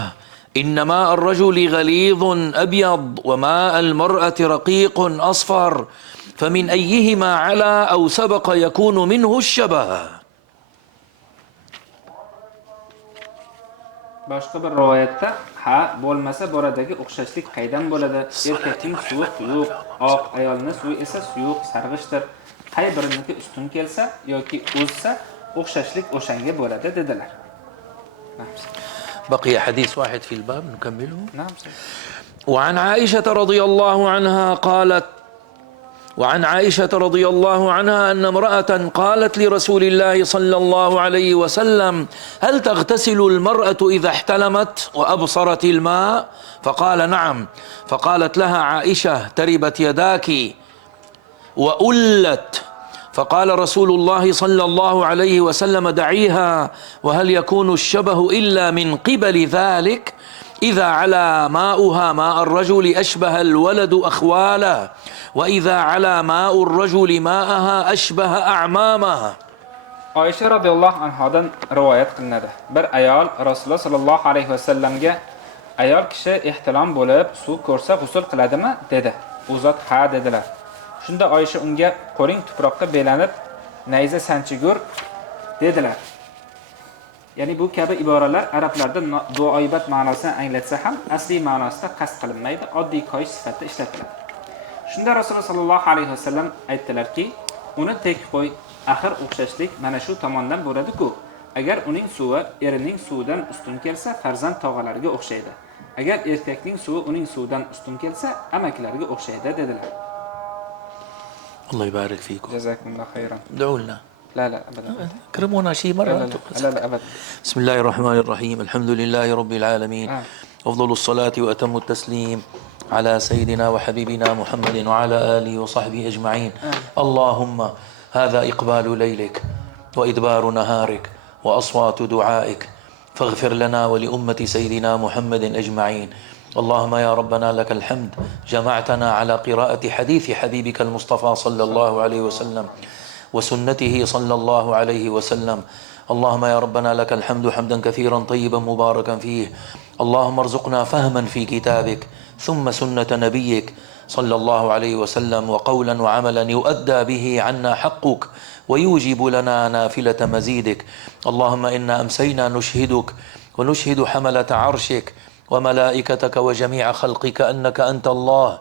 إن ماء الرجل غليظ أبيض وماء المرأة رقيق أصفر، فمن أيهما على أو سبق يكون منه الشبه. Boshqa bir rivoyatda: "Ha, bo'lmasa boradagi o'xshashlik qaydan bo'ladi? Erkakning suvi quyuq, oq, ayolning suvi esa suyuq, sarg'ishdir. Qay biriniki ustun kelsa yoki o'zsa, o'xshashlik o'shanga bo'ladi" dedilar. بقي حديث واحد في الباب نكمله. نعم. وعن عائشة رضي الله عنها قالت: وعن عائشة رضي الله عنها أن امرأة قالت لرسول الله صلى الله عليه وسلم: هل تغتسل المرأة إذا احتلمت وأبصرت الماء؟ فقال: نعم. فقالت لها عائشة: تربت يداك وألت. فقال رسول الله صلى الله عليه وسلم: دعيها، وهل يكون الشبه إلا من قبل ذلك؟ إذا علا ماؤها ماء الرجل أشبه الولد أخواله، وإذا علا ماء الرجل ماءها أشبه أعمامها. Oysha radhiyallohu anhodan rivoyat qilinadi. Bir ayol Rasululloh sallallohu alayhi vasallamga: "Ayol kishi ehtilom bo'lib suv ko'rsa g'usl qiladimi?" dedi. U zot: "Ha" dedilar. Shunda Oysha unga: "Qo'ling tuproqqa belanib, nayza sanchigur" dedilar. Ya'ni bu kabi iboralar arablarda duoibat ma'nosini anglatsa ham asli ma'nosida qasd qilinmaydi, oddiy koyish sifatida ishlatiladi. Shunda Rasululloh sallallohu alayhi vasallam aytdilarki: "Uni tek qo'y, axir o'xshashlik mana shu tomondan bo'ladi-ku. Agar uning suvi erining suvidan ustun kelsa, farzand tog'alariga o'xshaydi. Agar erkakning suvi uning suvidan ustun kelsa, amakilariga o'xshaydi" dedilar. الله يبارك فيكم. جزاكم الله خيرا. ادعوا لنا. لا أبدا. كرمونا شيء مرة. لا أبدا. بسم الله الرحمن الرحيم. الحمد لله رب العالمين. أفضل الصلاة وأتم التسليم على سيدنا وحبيبنا محمد وعلى آله وصحبه أجمعين. اللهم هذا إقبال ليلك وإدبار نهارك وأصوات دعائك، فاغفر لنا ولأمة سيدنا محمد أجمعين. اللهم يا ربنا لك الحمد، جمعتنا على قراءة حديث حبيبك المصطفى صلى الله عليه وسلم وسنته صلى الله عليه وسلم. اللهم يا ربنا لك الحمد حمدا كثيرا طيبا مباركا فيه. اللهم ارزقنا فهما في كتابك ثم سنة نبيك صلى الله عليه وسلم، وقولا وعملا يؤدى به عنا حقك ويوجب لنا نافلة مزيدك. اللهم إنا أمسينا نشهدك ونشهد حملة عرشك وملائكتك وجميع خلقك أنك أنت الله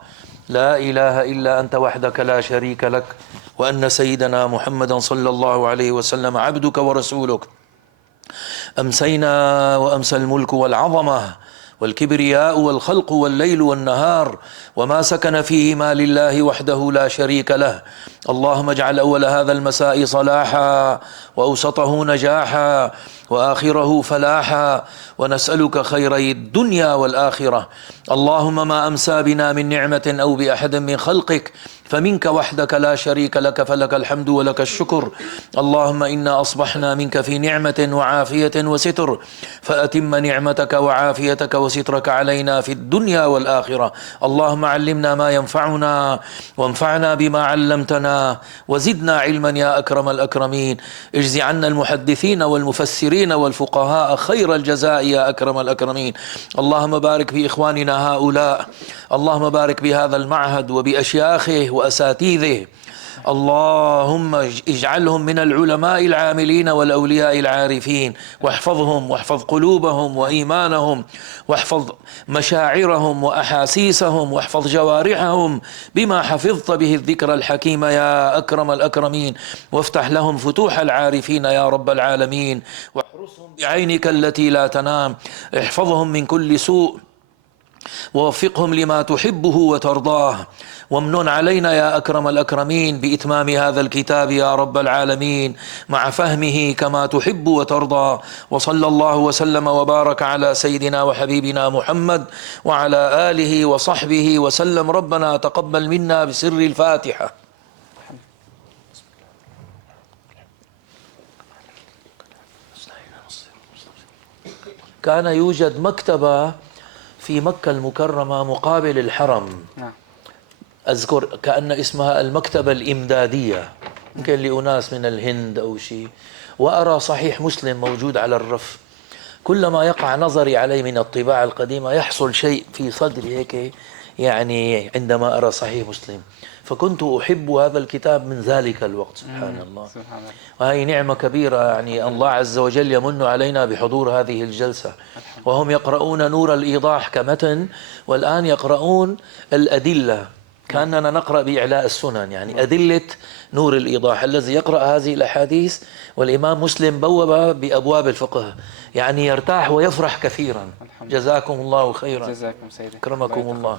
لا إله إلا أنت وحدك لا شريك لك، وأن سيدنا محمدا صلى الله عليه وسلم عبدك ورسولك. أمسينا وأمسى الملك والعظمة والكبرياء والخلق والليل والنهار وما سكن فيهما لله وحده لا شريك له. اللهم اجعل أول هذا المساء صلاحا، وأوسطه نجاحا، وآخره فلاحا، ونسألك خيري الدنيا والآخرة. اللهم ما أمسى بنا من نعمة أو بأحد من خلقك فمنك وحدك لا شريك لك، فلك الحمد ولك الشكر. اللهم إنا أصبحنا منك في نعمة وعافية وستر، فأتم نعمتك وعافيتك وسترك علينا في الدنيا والآخرة. اللهم علمنا ما ينفعنا، وانفعنا بما علمتنا، وزدنا علما يا أكرم الأكرمين. اجز عنا المحدثين والمفسرين والفقهاء خير الجزاء يا أكرم الأكرمين. اللهم بارك في إخواننا هؤلاء، اللهم بارك بهذا المعهد وبأشياخه وأساتذه. اللهم اجعلهم من العلماء العاملين والأولياء العارفين، واحفظهم، واحفظ قلوبهم وإيمانهم، واحفظ مشاعرهم وأحاسيسهم، واحفظ جوارحهم بما حفظت به الذكر الحكيم يا أكرم الأكرمين. وافتح لهم فتوح العارفين يا رب العالمين، واحرسهم بعينك التي لا تنام. احفظهم من كل سوء، ووفقهم لما تحبه وترضاه. وامنن علينا يا أكرم الأكرمين بإتمام هذا الكتاب يا رب العالمين، مع فهمه كما تحب وترضى. وصلى الله وسلم وبارك على سيدنا وحبيبنا محمد وعلى آله وصحبه وسلم. ربنا تقبل منا بسر الفاتحة. كان يوجد مكتبة في مكة المكرمة مقابل الحرم، أذكر كأن اسمها المكتبة الإمدادية، يمكن لأناس من الهند أو شيء. وأرى صحيح مسلم موجود على الرف. كلما يقع نظري عليه من الطباعة القديمة يحصل شيء في صدري هيك، يعني عندما أرى صحيح مسلم. فكنت أحب هذا الكتاب من ذلك الوقت. سبحان الله. وهي نعمة كبيرة، يعني الله عز وجل يمن علينا بحضور هذه الجلسة. وهم يقرؤون نور الإيضاح كمتن، والآن يقرؤون الأدلة كأننا نقرأ بإعلاء السنن، يعني أدلة نور الإيضاح الذي يقرأ هذه الأحاديث. والإمام مسلم بوب بأبواب الفقه، يعني يرتاح ويفرح كثيرا. جزاكم الله خيرا. جزاكم سيدي. أكرمكم الله.